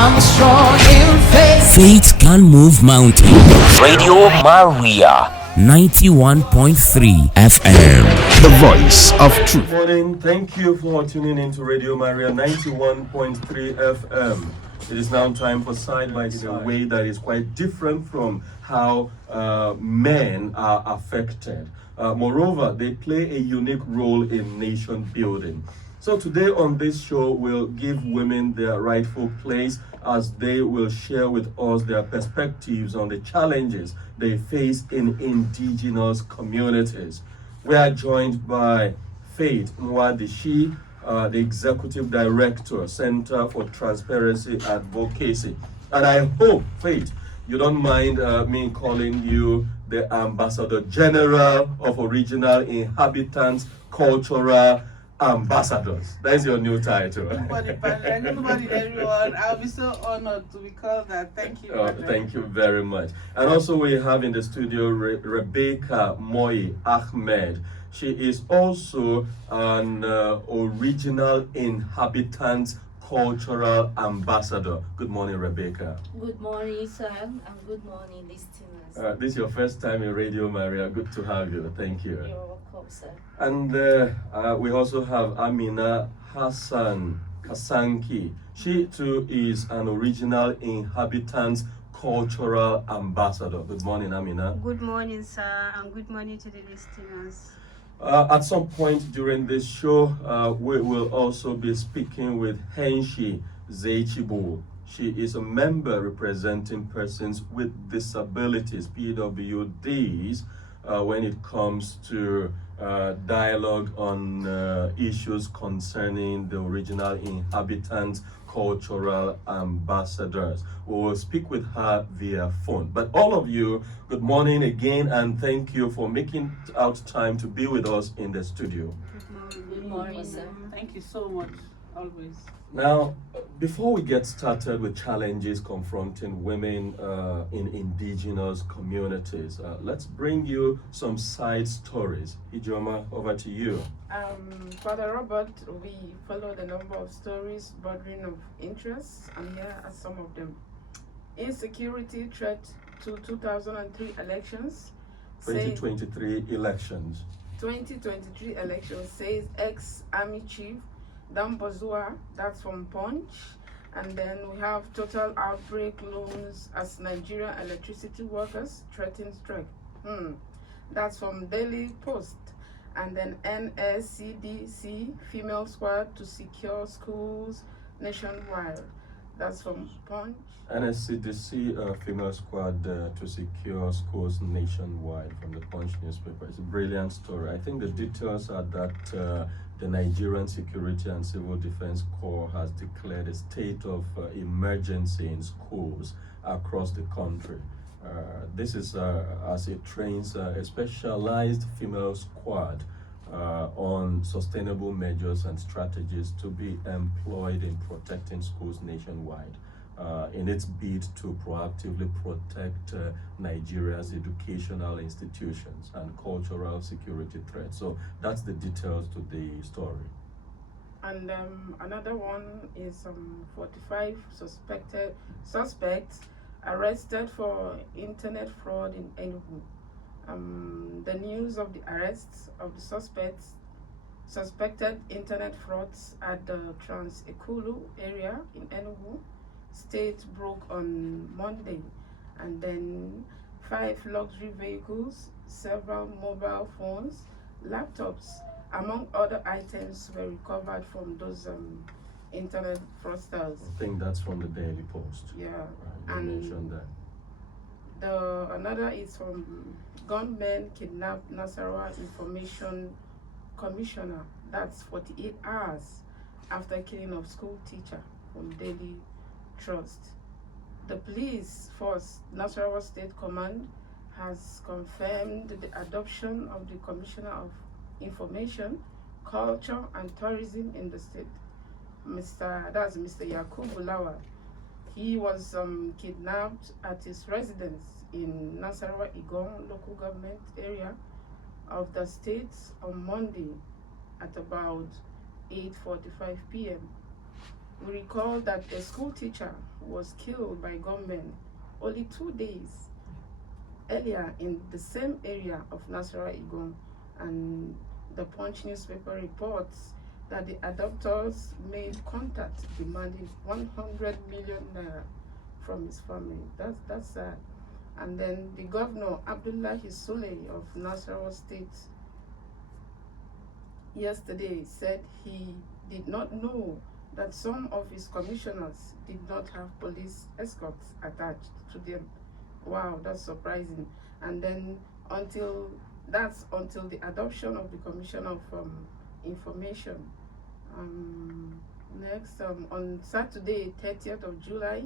I'm strong in faith. Faith can move mountains. Radio Maria 91.3 FM. The voice of truth. Good morning. Thank you for tuning in to Radio Maria 91.3 FM. It is now time for Side by Side, in a way that is quite different from how men are affected. Moreover, they play a unique role in nation building. So today on this show, we'll give women their rightful place as they will share with us their perspectives on the challenges they face in indigenous communities. We are joined by Faith Nwadishi, the Executive Director, Center for Transparency Advocacy. And I hope, Faith, you don't mind me calling you the Ambassador General of Original Inhabitants Cultural Ambassadors. That's your new title. Good morning, everyone. I'll be so honored to be called that. Thank you. Thank you very much. And also we have in the studio Rebecca Moi Ahmed. She is also an Original Inhabitants Cultural Ambassador. Good morning, Rebecca. Good morning, sir, and good morning, listeners. This is your first time in Radio Maria. Good to have you. Thank you. You're welcome, sir. And we also have Amina Hassan Kasanki. She too is an Original Inhabitants Cultural Ambassador. Good morning, Amina. Good morning, sir, and good morning to the listeners. At some point during this show, we will also be speaking with Henshi Zeichibu. She is a member representing persons with disabilities, PWDs, when it comes to dialogue on issues concerning the Original Inhabitants Cultural Ambassadors. We will speak with her via phone. But all of you, good morning again, and thank you for making out time to be with us in the studio. Good morning, sir. Thank you so much. Always. Now, before we get started with challenges confronting women in indigenous communities, let's bring you some side stories. Ijoma, over to you. Father Robert, we followed a number of stories bordering of interest, and here are some of them. Insecurity threat to 2003 elections. 2023 elections. 2023 elections, says ex-army chief Dan Bozua, that's from Punch. And then we have total outbreak loans as Nigerian electricity workers threaten strike. That's from Daily Post. And then NSCDC female squad to secure schools nationwide. That's from Punch. NSCDC female squad to secure schools nationwide, from the Punch newspaper. It's a brilliant story. I think the details are that the Nigerian Security and Civil Defense Corps has declared a state of emergency in schools across the country. This is as it trains a specialized female squad on sustainable measures and strategies to be employed in protecting schools nationwide in its bid to proactively protect Nigeria's educational institutions and cultural security threats. So that's the details to the story. And another one is 45 suspects arrested for internet fraud in Enugu. The news of the arrests of the suspected internet frauds at the Trans-Ekulu area in Enugu State broke on Monday, and then 5 luxury vehicles, several mobile phones, laptops, among other items were recovered from those internet fraudsters. I think that's from the Daily Post. Yeah, you mentioned that. Another is from gunmen kidnapped Nasarawa Information Commissioner. That's 48 hours after killing of school teacher, from Daily Trust. The police force, Nasarawa State Command, has confirmed the adoption of the Commissioner of Information, Culture and Tourism in the state. Mr. Yakubu Lawa. He was kidnapped at his residence in Nasarawa Igon local government area of the state on Monday at about 8:45 p.m. We recall that a school teacher was killed by gunmen only 2 days earlier in the same area of Nasarawa Igom, and the Punch newspaper reports that the adopters made contact demanding 100 million naira from his family. That's sad. And then the governor, Abdullahi Sule of Nasarawa State, yesterday said he did not know that some of his commissioners did not have police escorts attached to them. Wow, that's surprising. And then until the adoption of the Commissioner of Information. Next, on Saturday, 30th of July,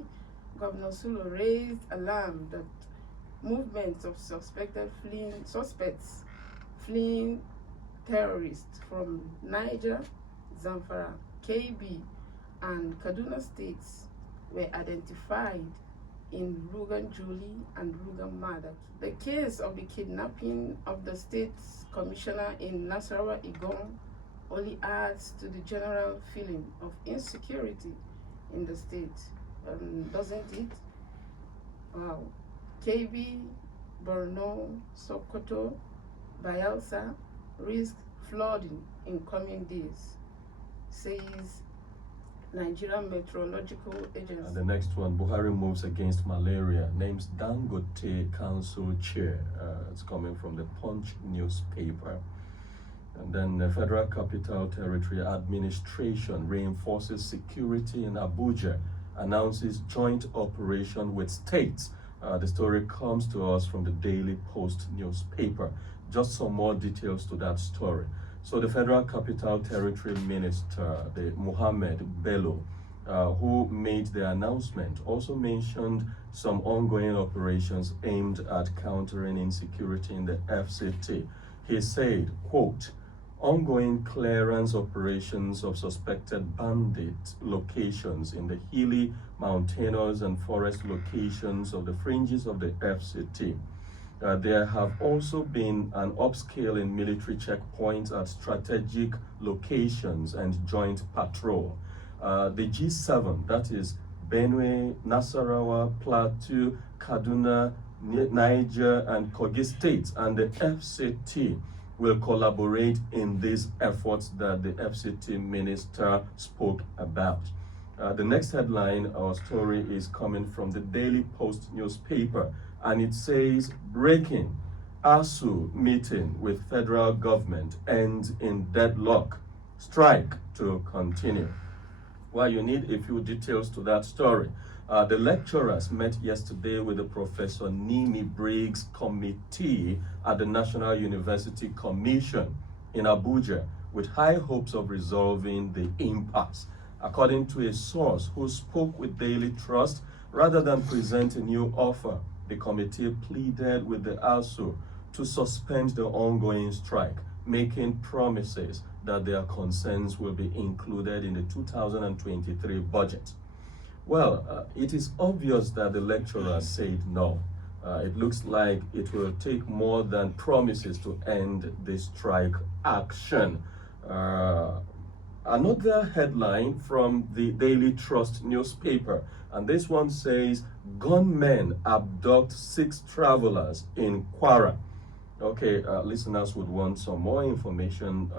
Governor Sulu raised alarm that movements of suspects fleeing terrorists from Niger, Zamfara, KB, and Kaduna states were identified in Rugan Juli and Rugan Madak. The case of the kidnapping of the state's commissioner in Nasarawa Igom only adds to the general feeling of insecurity in the state, doesn't it? Wow. KB, Borno, Sokoto, Bayelsa risk flooding in coming days, says Nigerian Meteorological Agency. And the next one, Buhari moves against malaria, names Dangote council chair. It's coming from the Punch newspaper. And then the Federal Capital Territory Administration reinforces security in Abuja, announces joint operation with states. The story comes to us from the Daily Post newspaper. Just some more details to that story. So the Federal Capital Territory Minister, the Mohammed Bello, who made the announcement, also mentioned some ongoing operations aimed at countering insecurity in the FCT. He said, quote, ongoing clearance operations of suspected bandit locations in the hilly, mountainous, and forest locations of the fringes of the FCT. There have also been an upscale in military checkpoints at strategic locations and joint patrol. The G7, that is Benue, Nasarawa, Plateau, Kaduna, Niger, and Kogi states, and the FCT will collaborate in these efforts that the FCT minister spoke about. The next headline, our story, is coming from the Daily Post newspaper, and it says, breaking, ASU meeting with federal government ends in deadlock, strike to continue. Well, you need a few details to that story. The lecturers met yesterday with the Professor Nimi Briggs Committee at the National University Commission in Abuja with high hopes of resolving the impasse. According to a source who spoke with Daily Trust, rather than present a new offer, the committee pleaded with the ASU to suspend the ongoing strike, making promises that their concerns will be included in the 2023 budget. Well, it is obvious that the lecturers said no. It looks like it will take more than promises to end the strike action. Another headline from the Daily Trust newspaper, and this one says, gunmen abduct 6 travelers in Kwara. Okay, listeners would want some more information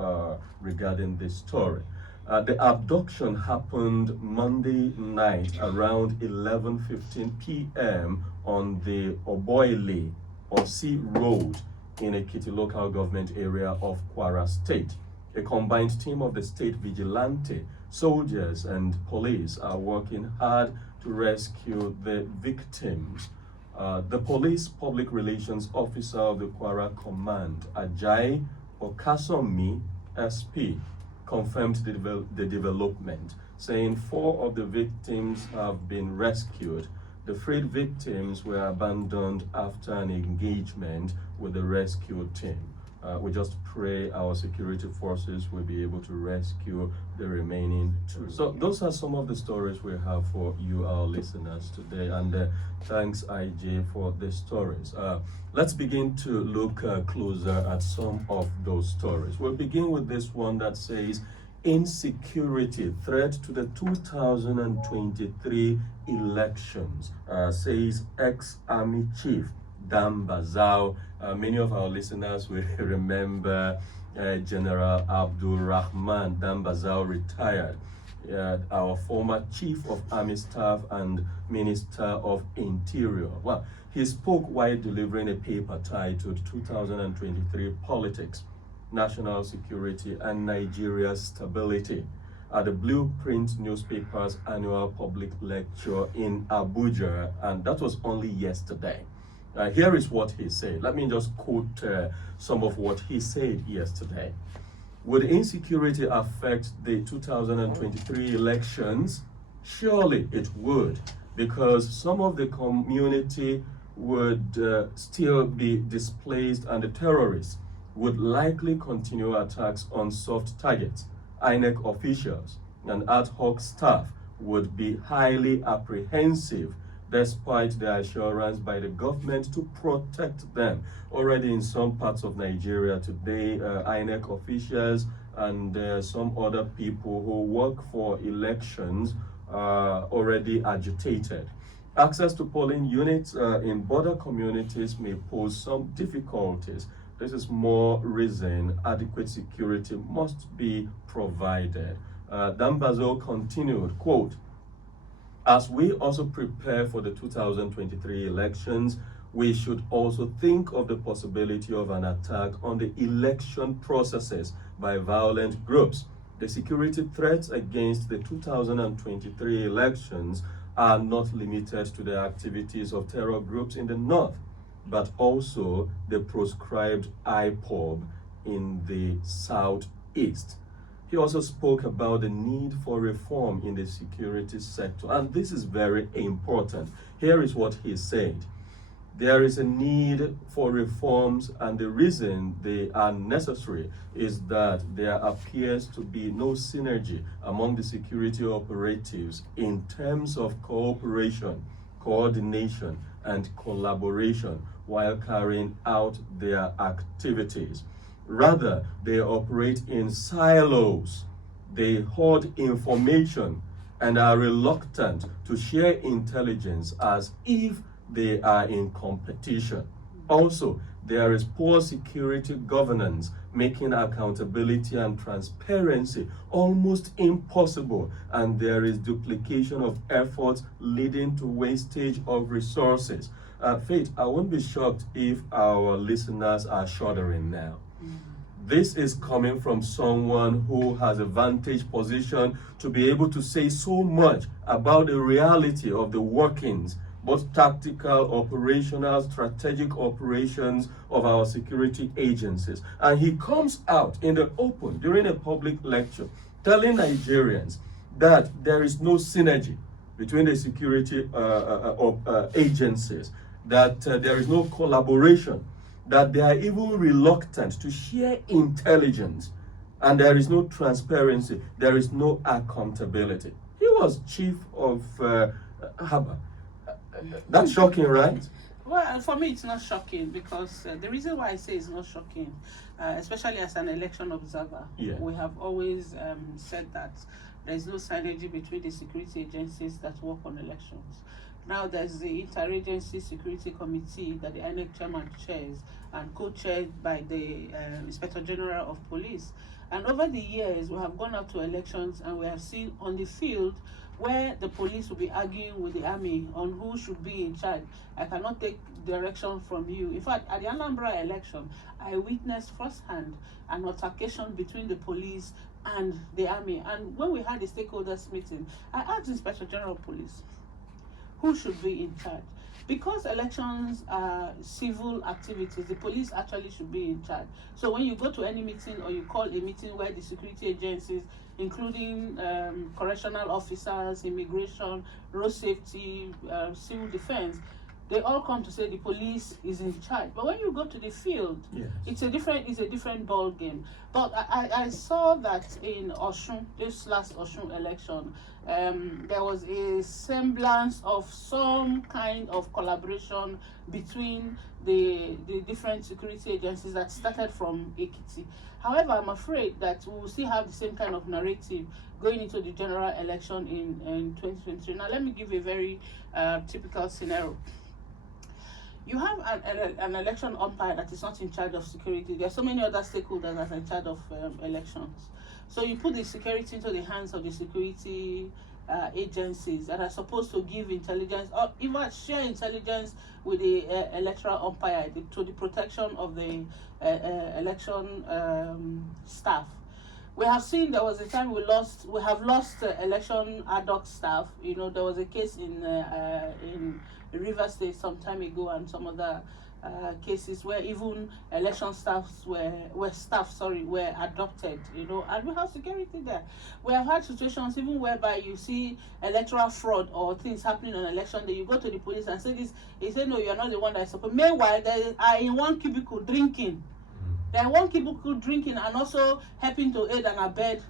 regarding this story. The abduction happened Monday night around 11:15 p.m. on the Oboile Osi Road in Ekiti local government area of Kwara State. A combined team of the state vigilante, soldiers, and police are working hard to rescue the victims. The police public relations officer of the Kwara Command, Ajay Okasomi, SP, confirmed the development, saying 4 of the victims have been rescued. The freed victims were abandoned after an engagement with the rescue team. We just pray our security forces will be able to rescue the remaining 2. So those are some of the stories we have for you, our listeners, today. And thanks, IJ, for the stories. Let's begin to look closer at some of those stories. We'll begin with this one that says, insecurity threat to the 2023 elections, says ex-army chief Dan Bazao. Many of our listeners will remember General Abdul Rahman Dan Bazao, retired, our former chief of army staff and minister of interior. Well, he spoke while delivering a paper titled 2023 Politics, National Security and Nigeria's Stability at the Blueprint newspaper's annual public lecture in Abuja, and that was only yesterday. Here is what he said. Let me just quote some of what he said yesterday. Would insecurity affect the 2023 elections? Surely it would, because some of the community would still be displaced, and the terrorists would likely continue attacks on soft targets. INEC officials and ad hoc staff would be highly apprehensive despite the assurance by the government to protect them. Already in some parts of Nigeria today, INEC officials and some other people who work for elections are already agitated. Access to polling units in border communities may pose some difficulties. This is more reason adequate security must be provided. Dan Bazao continued, quote, as we also prepare for the 2023 elections, we should also think of the possibility of an attack on the election processes by violent groups. The security threats against the 2023 elections are not limited to the activities of terror groups in the north, but also the proscribed IPOB in the southeast. He also spoke about the need for reform in the security sector, and this is very important. Here is what he said. There is a need for reforms, and the reason they are necessary is that there appears to be no synergy among the security operatives in terms of cooperation, coordination, and collaboration while carrying out their activities. Rather, they operate in silos. They hoard information and are reluctant to share intelligence as if they are in competition. Also, there is poor security governance, making accountability and transparency almost impossible, and there is duplication of efforts leading to wastage of resources. Faith, I won't be shocked if our listeners are shuddering now. This is coming from someone who has a vantage position to be able to say so much about the reality of the workings, both tactical, operational, strategic operations of our security agencies. And he comes out in the open during a public lecture telling Nigerians that there is no synergy between the security agencies, that there is no collaboration, that they are even reluctant to share intelligence, and there is no transparency, there is no accountability. He was chief of Haba. That's shocking, right? Well, for me, it's not shocking, because the reason why I say it's not shocking, especially as an election observer, we have always said that there is no synergy between the security agencies that work on elections. Now there's the Interagency Security Committee that the INEC chairman chairs and co-chaired by the Inspector General of Police. And over the years, we have gone out to elections and we have seen on the field where the police will be arguing with the army on who should be in charge. I cannot take direction from you. In fact, at the Anambra election, I witnessed firsthand an altercation between the police and the army. And when we had the stakeholders meeting, I asked the Inspector General of Police, who should be in charge? Because elections are civil activities, the police actually should be in charge. So when you go to any meeting or you call a meeting where the security agencies, including correctional officers, immigration, road safety, civil defense, they all come to say the police is in charge. But when you go to the field, it's a different ball game. But I saw that in Osun, this last Osun election, there was a semblance of some kind of collaboration between the different security agencies that started from Ekiti. However, I'm afraid that we will still have the same kind of narrative going into the general election in 2023. Now, let me give you a very typical scenario. You have an election umpire that is not in charge of security. There are so many other stakeholders that are in charge of elections. So you put the security into the hands of the security agencies that are supposed to give intelligence or even share intelligence with the electoral umpire to the protection of the election staff. We have seen there was a time we have lost election ad hoc staff. You know, there was a case in River State some time ago, and some other cases where even election staffs were adopted, you know, and we have security there. We have had situations even whereby you see electoral fraud or things happening on election day. You go to the police and say this, they say no, you're not the one that's supposed. Meanwhile, they are in one cubicle drinking. They're one cubicle drinking and also helping to aid and abet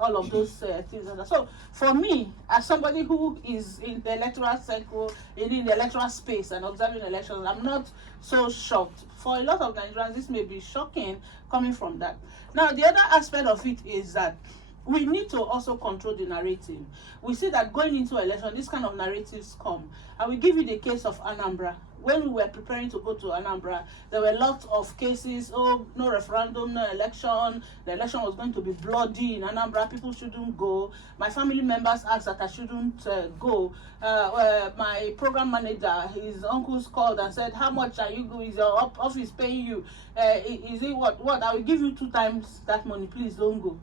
all of those things. So for me, as somebody who is in the electoral circle, in the electoral space and observing elections, I'm not so shocked. For a lot of Nigerians, this may be shocking coming from that. Now, the other aspect of it is that we need to also control the narrative. We see that going into election, this kind of narratives come. I will give you the case of Anambra. When we were preparing to go to Anambra, there were lots of cases. Oh, no referendum, no election. The election was going to be bloody in Anambra. People shouldn't go. My family members asked that I shouldn't go. My program manager, his uncles called and said, how much are you going? Is your office paying you? Is it what? I will give you 2 times that money. Please don't go.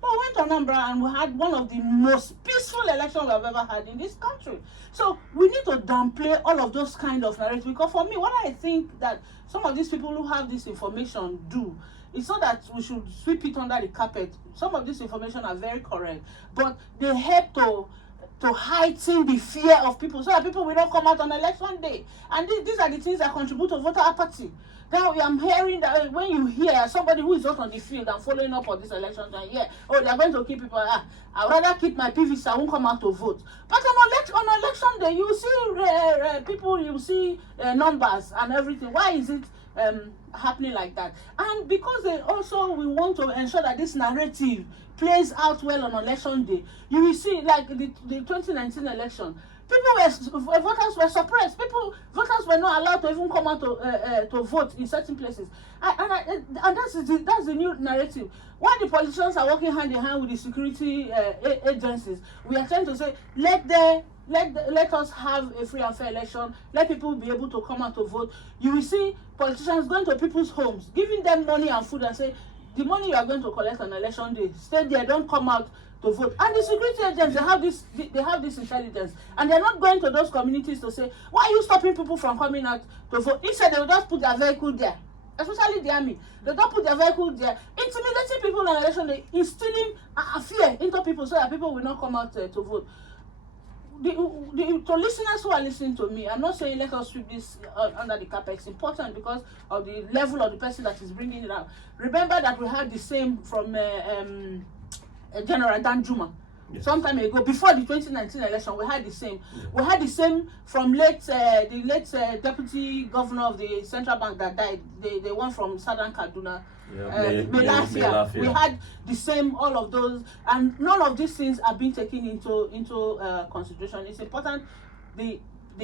But we went to Anambra and we had one of the most peaceful elections we have ever had in this country. So we need to downplay all of those kind of narratives, because for me, what I think that some of these people who have this information do, it's not that we should sweep it under the carpet. Some of this information are very correct, but they help to heighten the fear of people so that people will not come out on election day. And these are the things that contribute to voter apathy. Now I'm hearing that when you hear somebody who is not on the field and following up on this election, and oh, they are going to keep people. I'd rather keep my PVC. I won't come out to vote. But on election day, you see people, you see numbers and everything. Why is it happening like that? And because we want to ensure that this narrative plays out well on election day. You will see, like the 2019 election. Voters were suppressed. Voters were not allowed to even come out to vote in certain places, and that's the new narrative. While the politicians are working hand in hand with the security agencies, we are trying to say let us have a free and fair election. Let people be able to come out to vote. You will see politicians going to people's homes, giving them money and food, and say, the money you are going to collect on election day, stay there, don't come out to vote. And the security agents, they have this intelligence, and they're not going to those communities to say, why are you stopping people from coming out to vote? Instead, they will just put their vehicle there, especially the army. They don't put their vehicle there, intimidating people on election day, instilling fear into people so that people will not come out to vote. To listeners who are listening to me, I'm not saying let us sweep this under the carpet. It's important because of the level of the person that is bringing it out. Remember that we had the same from General Danjuma. Yes. Some time ago, before the 2019 election, we had the same. Yes. We had the same from the late deputy governor of the central bank that died. They went from Southern Kaduna. Melafia. We had the same, all of those, and none of these things are being taken into consideration. It's important the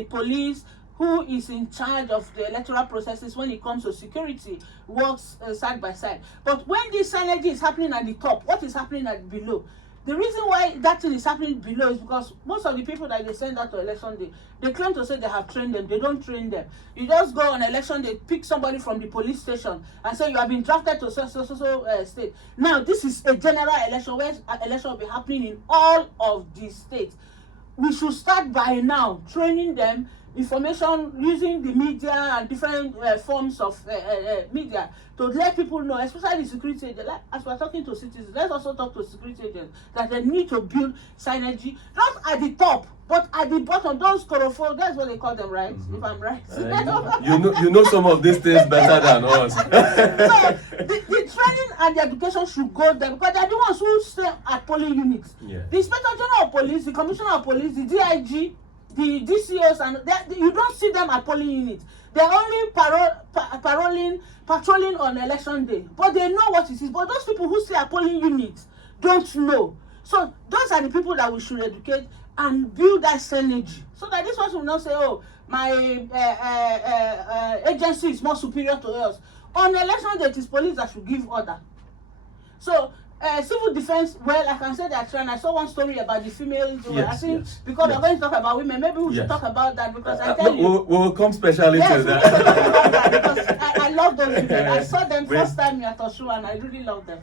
police, who is in charge of the electoral processes when it comes to security, works side by side. But when this synergy is happening at the top, what is happening at below? The reason why that thing is happening below is because most of the people that they send out to election day, they claim to say they have trained them. They don't train them. You just go on election day, pick somebody from the police station and say you have been drafted to so state. Now, this is a general election where election will be happening in all of the states. We should start by now training them, information using the media and different forms of media to let people know, especially security agents, like, as we're talking to citizens, let's also talk to security agents that they need to build synergy, not at the top, but at the bottom. Those colorful, that's what they call them, right? If I'm right. You know some of these things better than us. So the training and the education should go there, because they're the ones who stay at polling units. Yeah. The Inspector General of Police, the Commissioner of Police, the DIG, the DCOs, and you don't see them at polling units. They're only patrolling on election day, but they know what it is. But those people who stay at polling units don't know. So those are the people that we should educate and build that synergy, so that this person will not say, oh, my agency is more superior to us. On election day, it is police that should give order. So civil defense, well, I can say that trend. I saw one story about the females. I think because we're going to talk about women, maybe we should talk about that, because I tell you, we'll come specially to that. Because I love those women. I saw them first time at Oshu, and I really love them.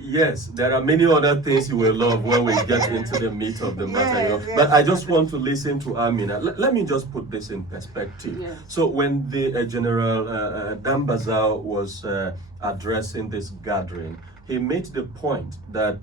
Yes, there are many other things you will love when we get into the meat of the matter. But I just want to listen to Amina. Let me just put this in perspective. Yes. So when the General Dambazao was addressing this gathering, he made the point that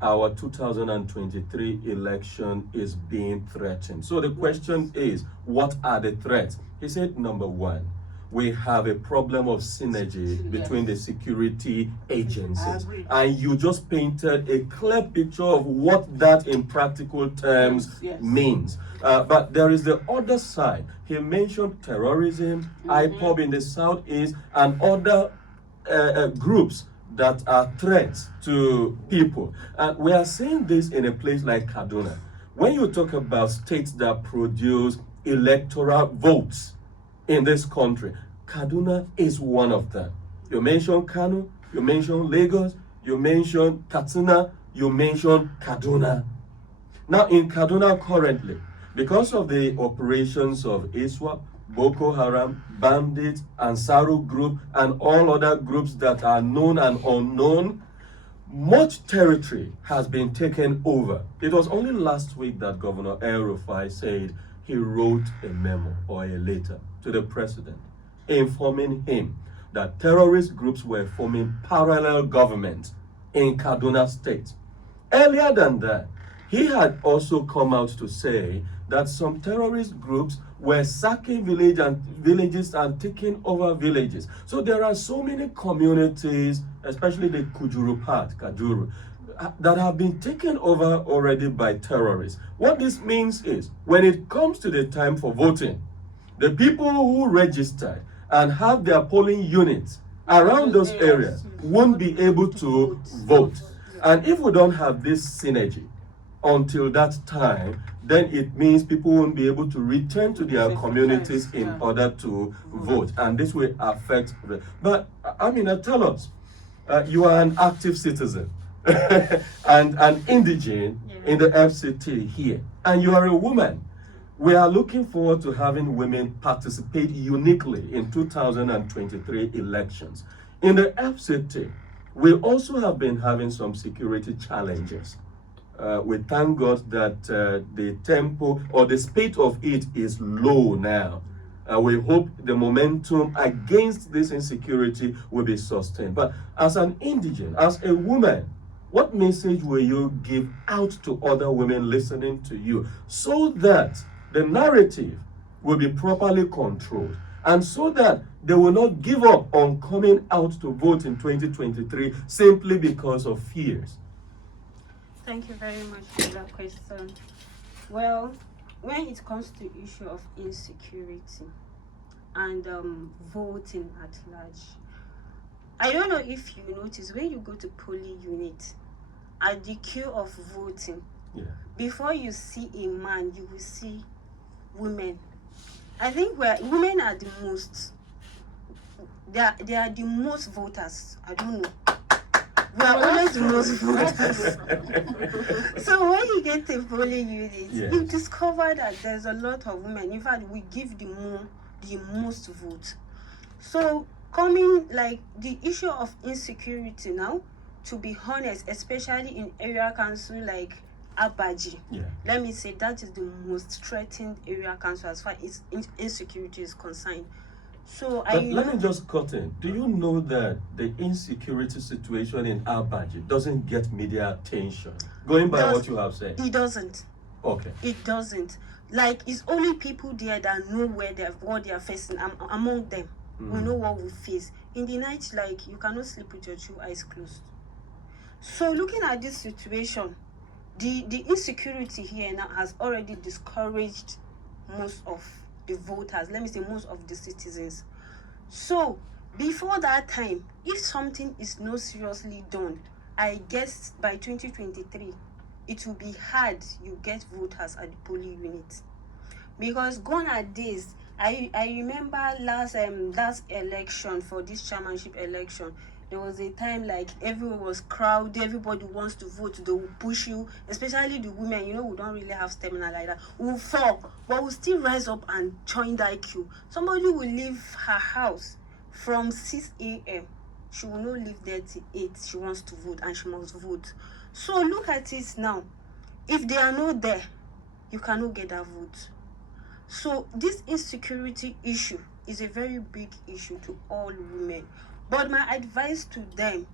our 2023 election is being threatened. So the question is, what are the threats? He said, number one, we have a problem of synergy between the security agencies. And you just painted a clear picture of what that in practical terms means. But there is the other side. He mentioned terrorism, IPOB in the southeast, and other groups that are threats to people. And we are seeing this in a place like Kaduna. When you talk about states that produce electoral votes in this country, Kaduna is one of them. You mentioned Kano, you mentioned Lagos, you mentioned Katsina, you mentioned Kaduna. Now in Kaduna currently, because of the operations of ISWAP, Boko Haram, bandits, Ansaru group, and all other groups that are known and unknown, much territory has been taken over. It was only last week that Governor El Rufai said he wrote a memo or a letter to the president informing him that terrorist groups were forming parallel governments in Kaduna State. Earlier than that, he had also come out to say that some terrorist groups were sacking villages and taking over villages. So there are so many communities, especially the Kujuru part, Kajuru, that have been taken over already by terrorists. What this means is, when it comes to the time for voting, the people who registered and have their polling units around those areas won't be able to vote. And if we don't have this synergy until that time, then it means people won't be able to return to their communities in order to vote. And this will affect them. But Amina, tell us, you are an active citizen and an indigene in the FCT here, and you are a woman. We are looking forward to having women participate uniquely in 2023 elections. In the FCT, we also have been having some security challenges. We thank God that the tempo or the speed of it is low now. We hope the momentum against this insecurity will be sustained. But as an indigene, as a woman, what message will you give out to other women listening to you, so that the narrative will be properly controlled, and so that they will not give up on coming out to vote in 2023 simply because of fears? Thank you very much for that question. Well, when it comes to the issue of insecurity and voting at large, I don't know if you notice, when you go to polling unit, at the queue of voting, before you see a man, you will see women. I think women are the most, they are the most voters. I don't know. We are always the most voters. So when you get a polling unit, you discover that there's a lot of women. In fact, we give the most vote. So coming like the issue of insecurity now, to be honest, especially in area council like Abaji. Yeah. Let me say that is the most threatened area council as far as insecurity is concerned. So But let me just cut in. Do you know that the insecurity situation in Abaji doesn't get media attention? Going by what you have said. It doesn't. Okay. It doesn't. Like, it's only people there that know what they are facing. Among them, we know what we face. In the night, like, you cannot sleep with your two eyes closed. So looking at this situation, the insecurity here now has already discouraged most of the voters, let me say most of the citizens. So before that time, if something is not seriously done, I guess by 2023 it will be hard you get voters at the polling unit, because gone are days. I remember last election, for this chairmanship election, there was a time like everyone was crowded, everybody wants to vote, they will push you, especially the women, you know, we don't really have stamina like that. We'll fall, but we'll still rise up and join that queue. Somebody will leave her house from 6 a.m. She will not leave there till 8. She wants to vote and she must vote. So look at it now. If they are not there, you cannot get that vote. So this insecurity issue is a very big issue to all women. But my advice to them,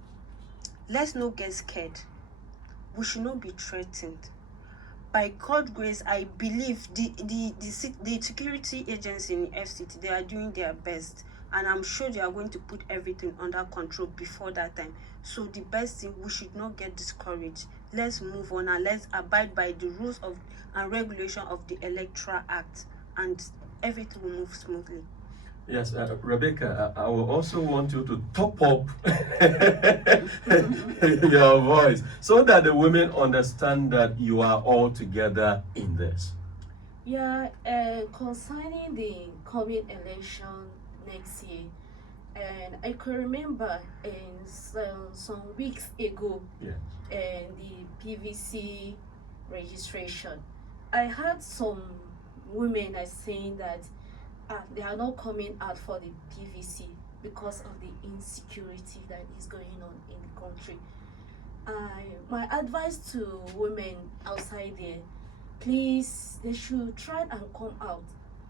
let's not get scared. We should not be threatened. By God's grace, I believe the security agency in FCT, they are doing their best. And I'm sure they are going to put everything under control before that time. So the best thing, we should not get discouraged. Let's move on and let's abide by the rules of and regulation of the Electoral Act, and everything will move smoothly. Yes, Rebecca, I will also want you to top up your voice so that the women understand that you are all together in this. Yeah, concerning the coming election next year, and I can remember in some weeks ago, the PVC registration, I heard some women are saying that they are not coming out for the PVC because of the insecurity that is going on in the country. My advice to women outside there, please, they should try and come out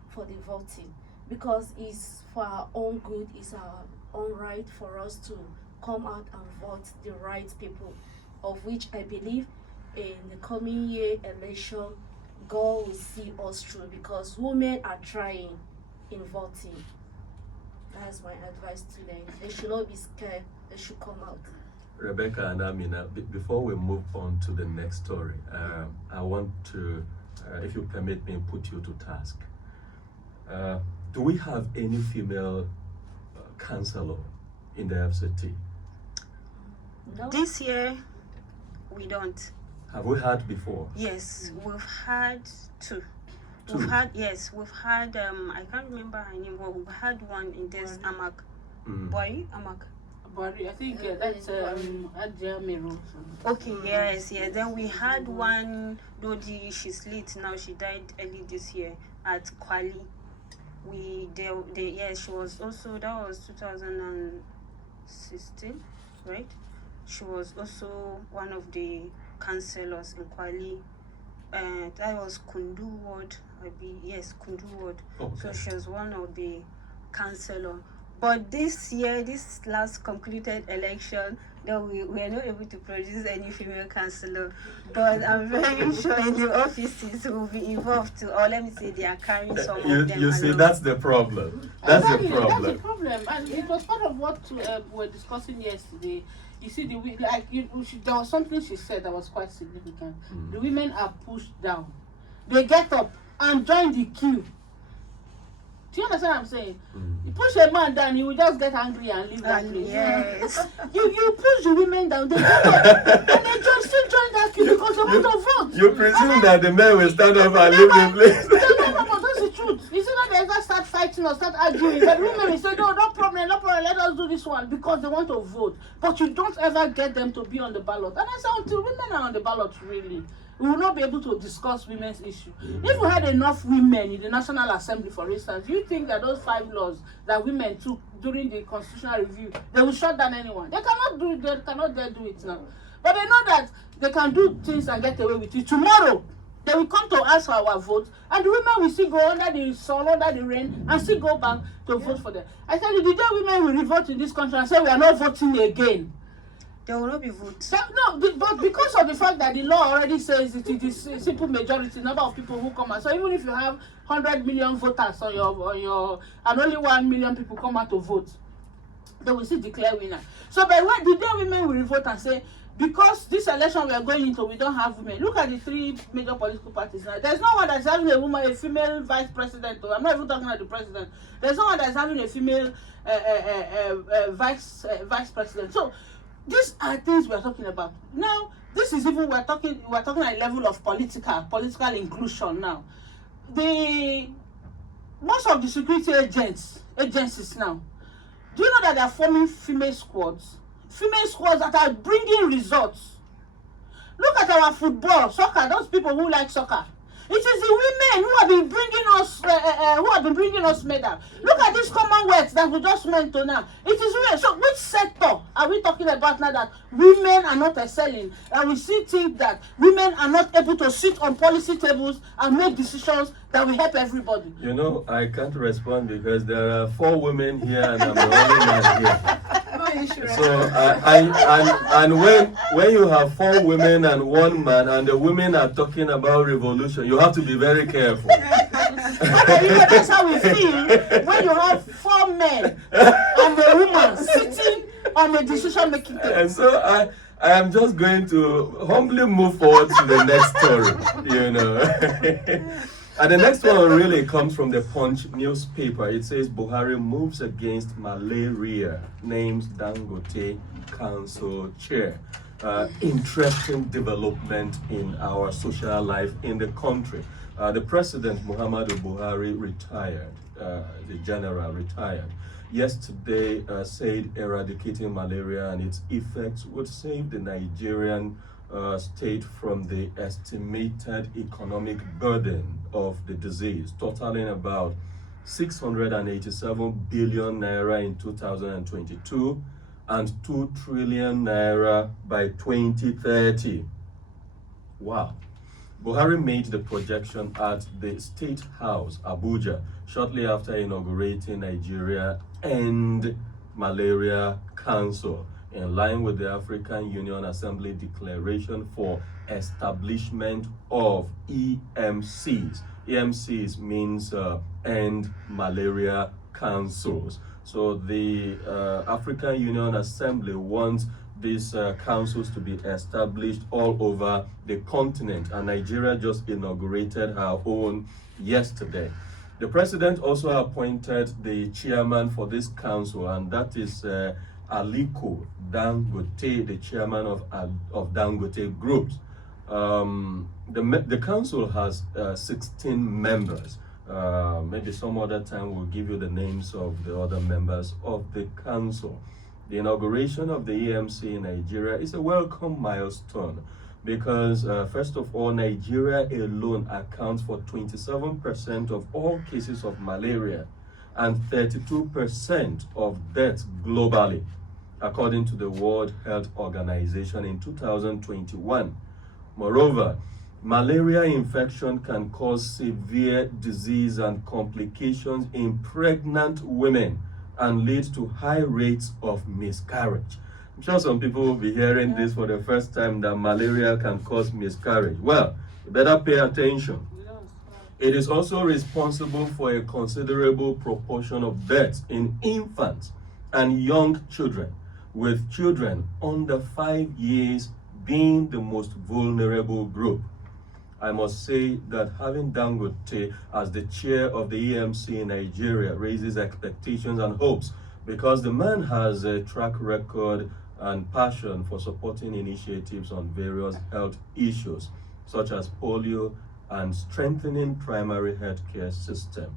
for the voting, because it's for our own good, it's our own right for us to come out and vote the right people, of which I believe in the coming year election, God will see us through, because women are trying in voting. That's my advice to them. They should not be scared, they should come out. Rebecca and Amina, before we move on to the next story, I want to, if you permit me, put you to task. Do we have any female councillor in the FCT? No. This year, we don't. Have we had before? Yes, we've had two. We've had, we've had, I can't remember her name, but we've had one in this Amak. Boy, Amak. Bari, I think that's Adja Mero. Okay, yes. Then we had one, though she's late now, she died early this year at Kwali. She was also, that was 2016, right? She was also one of the councillors in Kwali. That was Kundu Ward, Kundu Ward. Okay. So she was one of the councillors. But this year, this last concluded election, though we are not able to produce any female councillor. But I'm very sure in the offices will be involved too, or let me say they are carrying some of them. You see, that's the problem. That's the problem. That's the problem. And it was part of what we were discussing yesterday. You see, there was something she said that was quite significant. The women are pushed down. They get up and join the queue. Do you understand what I'm saying? You push a man down, he will just get angry and leave that place. Yes. You push the women down, they get up and they just still join that queue because they want to vote. You presume that the men will stand up and leave the place. No, that's the truth. You see, that they ever start fighting or start arguing, the women will say, no problem, let us do this one, because they want to vote. But you don't ever get them to be on the ballot. And I say, until women are on the ballot, really, we will not be able to discuss women's issue. If we had enough women in the National Assembly, for instance, do you think that those 5 laws that women took during the constitutional review, they will shut down anyone? They cannot do it now. But they know that they can do things and get away with it. Tomorrow, they will come to ask for our vote, and the women will still go under the sun, under the rain, and still go back to vote for them. I tell you, the day women will revolt in this country and say we are not voting again, there will not be votes. so, no, but because of the fact that the law already says it is a simple majority, number of people who come out. So even if you have 100 million voters on your and only 1 million people come out to vote, they will still declare winner. So by when the day women will revolt and say, because this election we are going into, we don't have women. Look at the 3 major political parties now. There's no one that's having a woman, a female vice president. I'm not even talking about the president. There's no one that's having a female vice president. So these are things we are talking about. Now, this is even we're talking at a level of political inclusion now. Most of the security agencies now, do you know that they are forming female squads? Female squads that are bringing results. Look at our football, soccer, those people who like soccer. It is the women who have been bringing us medal. Look at this Commonwealth that we just went to now. It is women. So which sector are we talking about now that women are not excelling? And we still think that women are not able to sit on policy tables and make decisions that will help everybody. You know, I can't respond because there are 4 women here and I'm the only man here. So and when you have 4 women and 1 man and the women are talking about revolution, you have to be very careful. That's how we feel when you have 4 men and a woman sitting on a decision-making table. And so I am just going to humbly move forward to the next story, you know. And the next one really comes from the Punch newspaper. It says Buhari moves against malaria, names Dangote council chair. Interesting development in our social life in the country. The president, Muhammadu Buhari, retired. The general retired. Yesterday said eradicating malaria and its effects would save the Nigerian state from the estimated economic burden of the disease, totaling about 687 billion naira in 2022 and 2 trillion naira by 2030. Wow. Buhari made the projection at the State House, Abuja, shortly after inaugurating Nigeria End Malaria Council, in line with the African Union Assembly Declaration for Establishment of EMCs. EMCs means End Malaria Councils. So the African Union Assembly wants these councils to be established all over the continent, and Nigeria just inaugurated her own yesterday. The president also appointed the chairman for this council, and that is Aliko Dangote, the chairman of Dangote Groups. The council has 16 members. Maybe some other time we'll give you the names of the other members of the council. The inauguration of the EMC in Nigeria is a welcome milestone because, first of all, Nigeria alone accounts for 27% of all cases of malaria and 32% of deaths globally, according to the World Health Organization in 2021. Moreover, malaria infection can cause severe disease and complications in pregnant women and lead to high rates of miscarriage. I'm sure some people will be hearing this for the first time, that malaria can cause miscarriage. Well, you better pay attention. It is also responsible for a considerable proportion of deaths in infants and young children, with children under 5 years being the most vulnerable group. I must say that having Dangote as the chair of the EMC in Nigeria raises expectations and hopes, because the man has a track record and passion for supporting initiatives on various health issues, such as polio and strengthening primary healthcare system.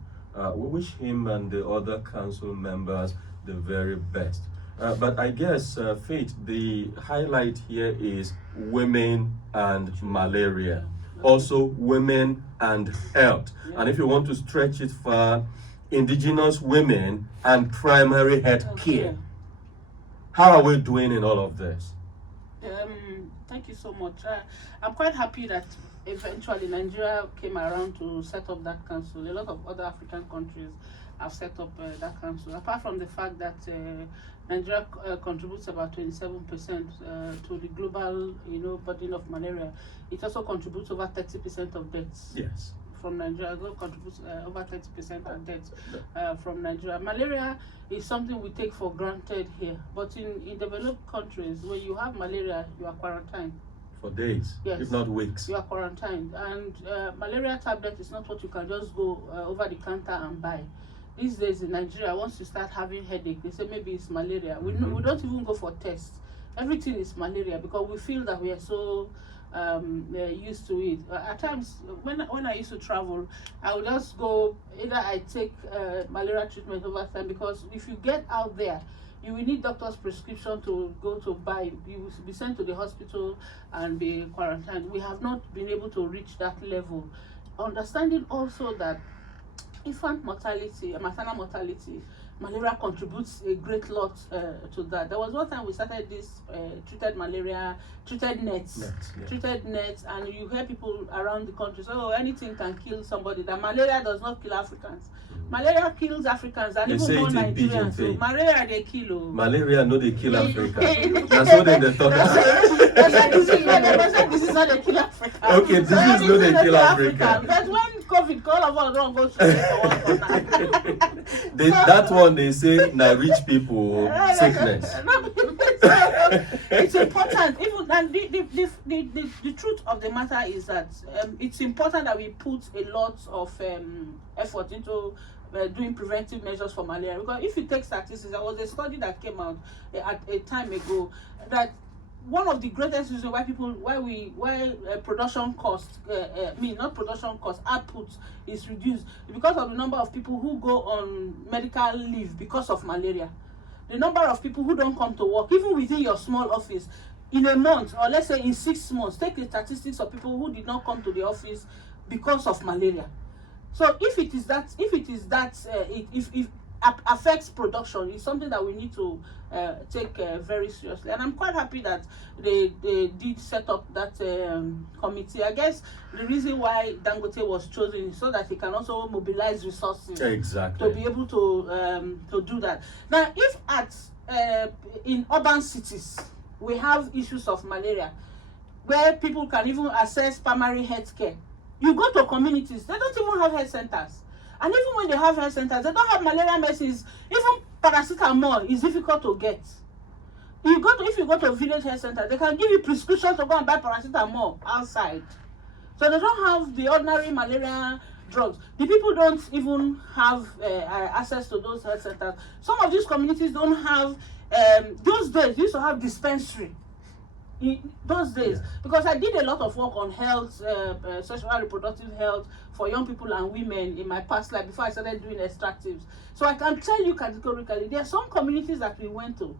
We wish him and the other council members the very best. But I guess, Faith, the highlight here is women and malaria. Also women and health. And if you want to stretch it far, indigenous women and primary health care. How are we doing in all of this? Thank you so much. I'm quite happy that eventually Nigeria came around to set up that council. A lot of other African countries have set up that council. Apart from the fact that Nigeria contributes about 27% to the global, burden of malaria, it also contributes over 30% of deaths. Yes. From Nigeria, contributes over 30% of deaths from Nigeria. Malaria is something we take for granted here, but in developed countries, when you have malaria, you are quarantined. For days, yes, if not weeks. You are quarantined, and malaria tablet is not what you can just go over the counter and buy. These days in Nigeria, once you start having headache, they say maybe it's malaria. We don't even go for tests. Everything is malaria because we feel that we are so used to it. At times, when I used to travel, I would just go, either I take malaria treatment over time, because if you get out there, you will need doctor's prescription to go to buy. You will be sent to the hospital and be quarantined. We have not been able to reach that level. Understanding also that infant mortality, maternal mortality, malaria contributes a great lot to that. There was one time we started this treated nets, and you hear people around the country say, oh, anything can kill somebody. That malaria does not kill Africans. Malaria kills Africans and even more Nigerians. So malaria they kill. Malaria no they kill Africa. That's what they talk about. This is not they kill Africa. Okay, this is not they kill Africa. That's when COVID, all of us don't go to that one they say now rich people sickness. It's important. Even and the truth of the matter is that it's important that we put a lot of effort into doing preventive measures for malaria. Because if you take statistics, there was a study that came out at a time ago that one of the greatest reasons why production cost, output is reduced because of the number of people who go on medical leave because of malaria. The number of people who don't come to work, even within your small office, in a month, or let's say in 6 months, take the statistics of people who did not come to the office because of malaria. So if it affects production, it's something that we need to take very seriously. And I'm quite happy that they did set up that committee. I guess the reason why Dangote was chosen is so that he can also mobilize resources to be able to do that. Now, if in urban cities we have issues of malaria where people can even access primary health care, you go to communities, they don't even have health centers. And even when they have health centers, they don't have malaria medicines. Even paracetamol is difficult to get. If you go to a village health center, they can give you prescription to go and buy paracetamol outside. So they don't have the ordinary malaria drugs. The people don't even have access to those health centers. Some of these communities don't have, those days, they used to have dispensary. In those days, because I did a lot of work on health, sexual and reproductive health for young people and women in my past life before I started doing extractives. So I can tell you categorically, there are some communities that we went to,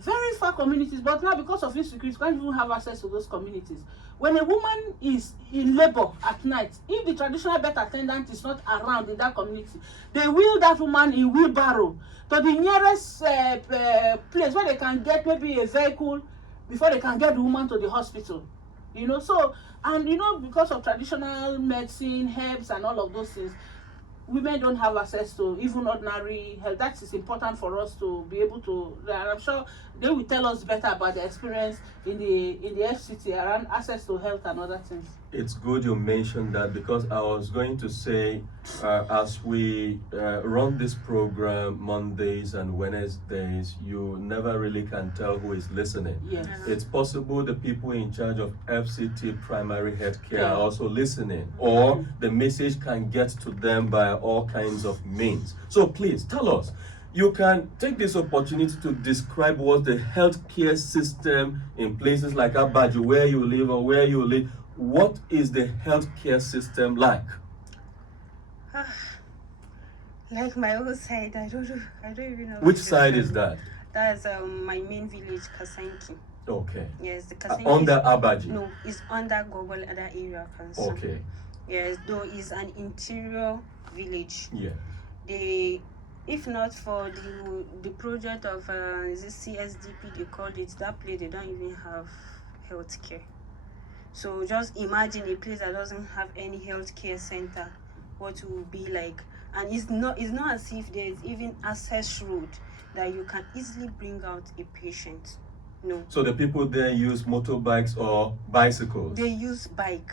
very far communities, but now because of insecurity, you can't even have access to those communities. When a woman is in labor at night, if the traditional birth attendant is not around in that community, they wheel that woman in wheelbarrow to the nearest place where they can get maybe a vehicle before they can get the woman to the hospital. So, and because of traditional medicine, herbs and all of those things, women don't have access to even ordinary health. That is important for us to be able to, and I'm sure they will tell us better about their experience in the FCT around access to health and other things. It's good you mentioned that, because I was going to say, as we run this program Mondays and Wednesdays, you never really can tell who is listening. Yes. It's possible the people in charge of FCT primary health care are also listening, or the message can get to them by all kinds of means. So please tell us. You can take this opportunity to describe what the healthcare system in places like Abaji, where you live or where you live. What is the healthcare system like? Like my own side, I don't even know. Which side is that? That's my main village, Kasanki. Okay. Yes, the Kasanki. Under Abaji? No, it's under Global Other Area Council. Okay. Yes, though it's an interior village. Yeah. If not for the project of the CSDP, they called it, that place they don't even have healthcare. So just imagine a place that doesn't have any healthcare center, what it will be like. And it's not as if there is even access road that you can easily bring out a patient. No. So the people there use motorbikes or bicycles? They use bike.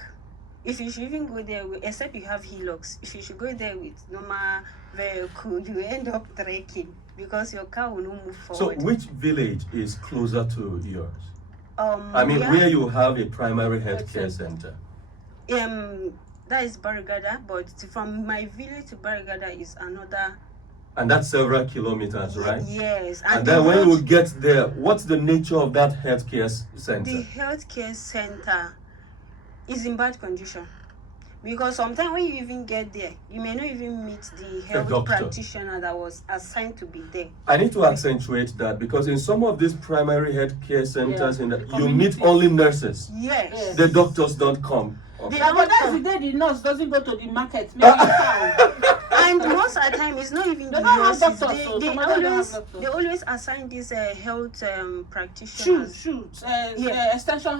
If you should even go there, except you have Hilux, if you should go there with normal vehicle, you end up trekking because your car will not move forward. So which village is closer to yours? Where you have a primary healthcare center? That is Barigada, but from my village to Barigada is another. And that's several kilometers, right? Yes. And then when you get there, what's the nature of that healthcare center? The healthcare center is in bad condition. Because sometimes when you even get there, you may not even meet the health practitioner that was assigned to be there. I need to accentuate that because in some of these primary healthcare centers, you meet only nurses. Yes. The doctors don't come. That's the day the nurse doesn't go to the market. Maybe and most of the time, it's not even the nurses. They always assign these health practitioners. Extension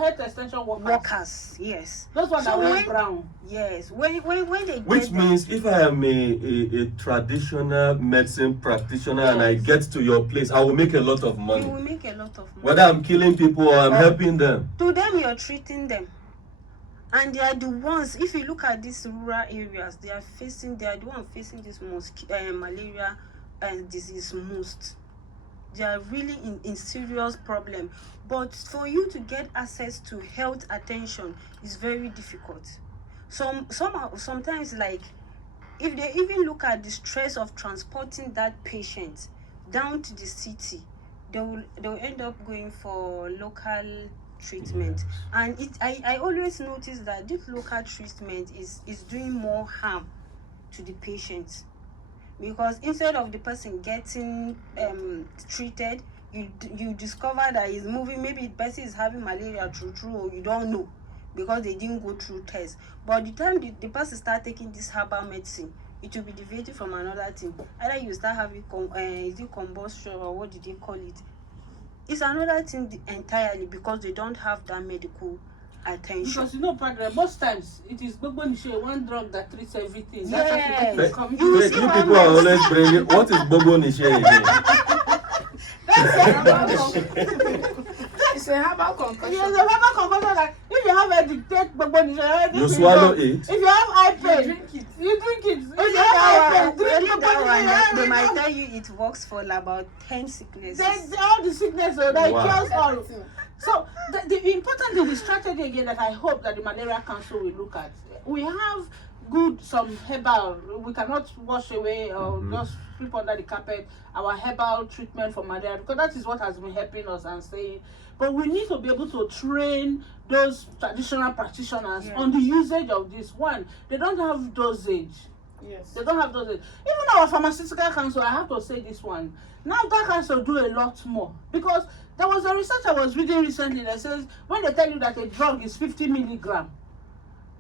workers. Yes. Those ones that wear brown. Yes. When they Which means if I am a traditional medicine practitioner and I get to your place, I will make a lot of money. You will make a lot of money. Whether I'm killing people or I'm helping them. To them, you're treating them. And they are the ones, if you look at these rural areas, they are the ones facing this malaria disease most. They are really in serious problem. But for you to get access to health attention is very difficult. Sometimes, like, if they even look at the stress of transporting that patient down to the city, they'll end up going for local treatment. Yes. And I always notice that this local treatment is doing more harm to the patient, because instead of the person getting treated, you discover that he's moving. Maybe the person is having malaria through, or you don't know because they didn't go through tests. But the time the person start taking this herbal medicine, it will be deviated from another thing. Either you start having is it combustion, or what did they call it? It's another thing entirely, because they don't have that medical attention. Because most times it is one drug that treats everything. Yes. You people are always bringing. What is Bobo Nishe again? It's a herbal concoction. Yes, a herbal concoction. Like, if you have a dictate Bobo Nishe, you swallow it. If you have eye pain, you drink it. If you have eye pain, drink Bobo Nishe. They might tell you it works for about 10 sicknesses. There's all the sickness that kills all. So the important thing, the strategy again that I hope that the Malaria Council will look at, we have some herbal, we cannot wash away or just sweep under the carpet our herbal treatment for malaria, because that is what has been helping us and saying. But we need to be able to train those traditional practitioners on the usage of this. One, they don't have dosage. Yes. They don't have dosage. Even our pharmaceutical council, I have to say this one, now that council do a lot more, because there was a research I was reading recently that says when they tell you that a drug is 50 milligram,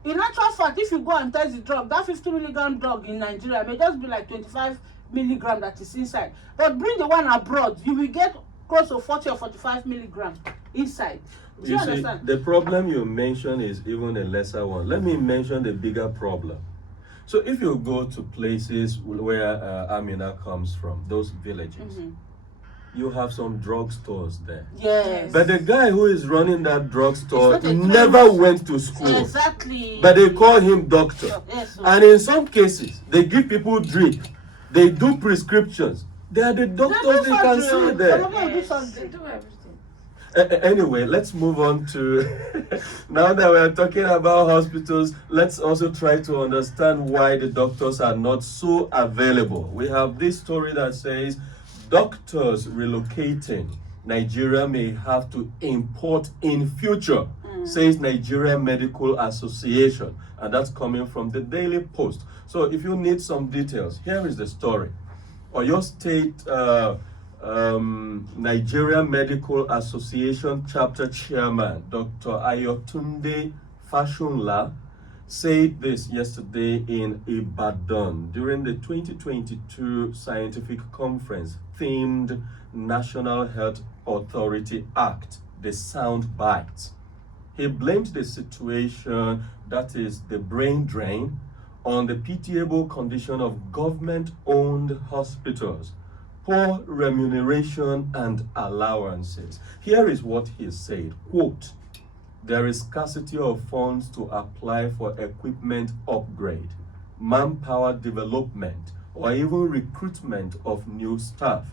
in actual fact, if you go and test the drug, that 50 milligram drug in Nigeria may just be like 25 milligram that is inside. But bring the one abroad, you will get close to 40 or 45 milligrams inside. Do you understand? The problem you mentioned is even a lesser one. Let me mention the bigger problem. So if you go to places where Amina comes from, those villages, you have some drugstores there. Yes. But the guy who is running that drugstore never went to school. Exactly. But they call him doctor. Yes, and in some cases, they give people drip. They do prescriptions. They are the doctors, they can see there. They do everything. Anyway, let's move on to now that we're talking about hospitals, let's also try to understand why the doctors are not so available. We have this story that says doctors relocating, Nigeria may have to import in future, says Nigeria Medical Association, and that's coming from the Daily Post. So if you need some details, here is the story. Oyo State Nigeria Medical Association Chapter Chairman, Dr. Ayotunde Fashunla, said this yesterday in Ibadan during the 2022 scientific conference themed National Health Authority Act, the Sound Bites. He blamed the situation, that is the brain drain, on the pitiable condition of government-owned hospitals, poor remuneration and allowances. Here is what he said, quote, "There is scarcity of funds to apply for equipment upgrade, manpower development, or even recruitment of new staff.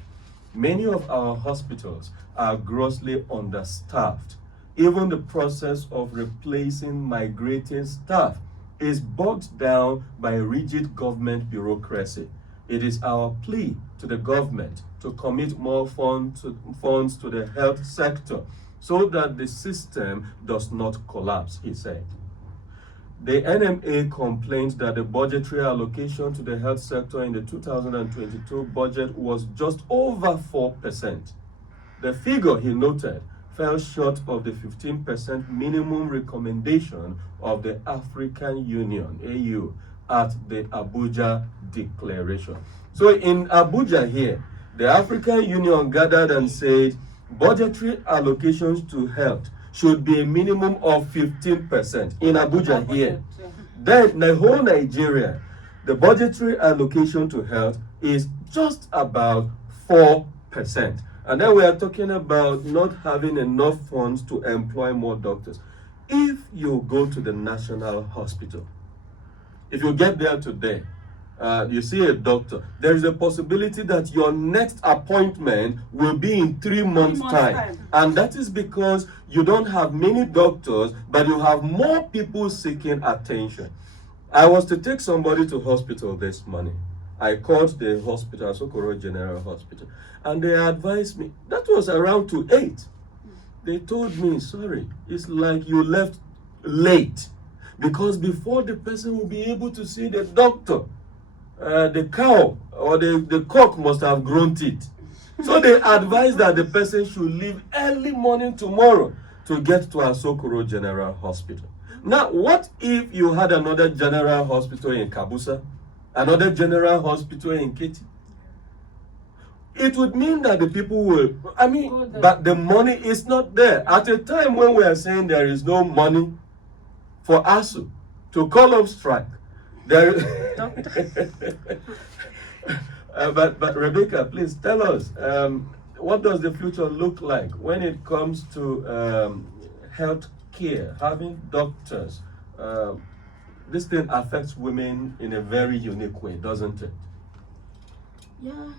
Many of our hospitals are grossly understaffed. Even the process of replacing migrating staff is bogged down by rigid government bureaucracy. It is our plea to the government to commit more funds to the health sector so that the system does not collapse," he said. The NMA complained that the budgetary allocation to the health sector in the 2022 budget was just over 4%. The figure, he noted, fell short of the 15% minimum recommendation of the African Union, AU, at the Abuja Declaration. So in Abuja here, the African Union gathered and said budgetary allocations to health should be a minimum of 15% in Abuja here. Then the whole Nigeria, the budgetary allocation to health is just about 4%. And then we are talking about not having enough funds to employ more doctors. If you go to the National Hospital, if you get there today, you see a doctor, there is a possibility that your next appointment will be in 3 months' time. And that is because you don't have many doctors, but you have more people seeking attention. I was to take somebody to hospital this morning. I called the hospital, Socorro General Hospital, and they advised me, that was around to 8. They told me, sorry, it's like you left late, because before the person will be able to see the doctor, the cow or the cock must have grown teeth. So they advised that the person should leave early morning tomorrow to get to Asokoro General Hospital. Now, what if you had another general hospital in Kabusa, another general hospital in Kiti? It would mean that the people will, but the money is not there. At a time when we are saying there is no money for ASU to call off strike, there. But Rebecca, please tell us, what does the future look like when it comes to health care, having doctors? This thing affects women in a very unique way, doesn't it? Yeah,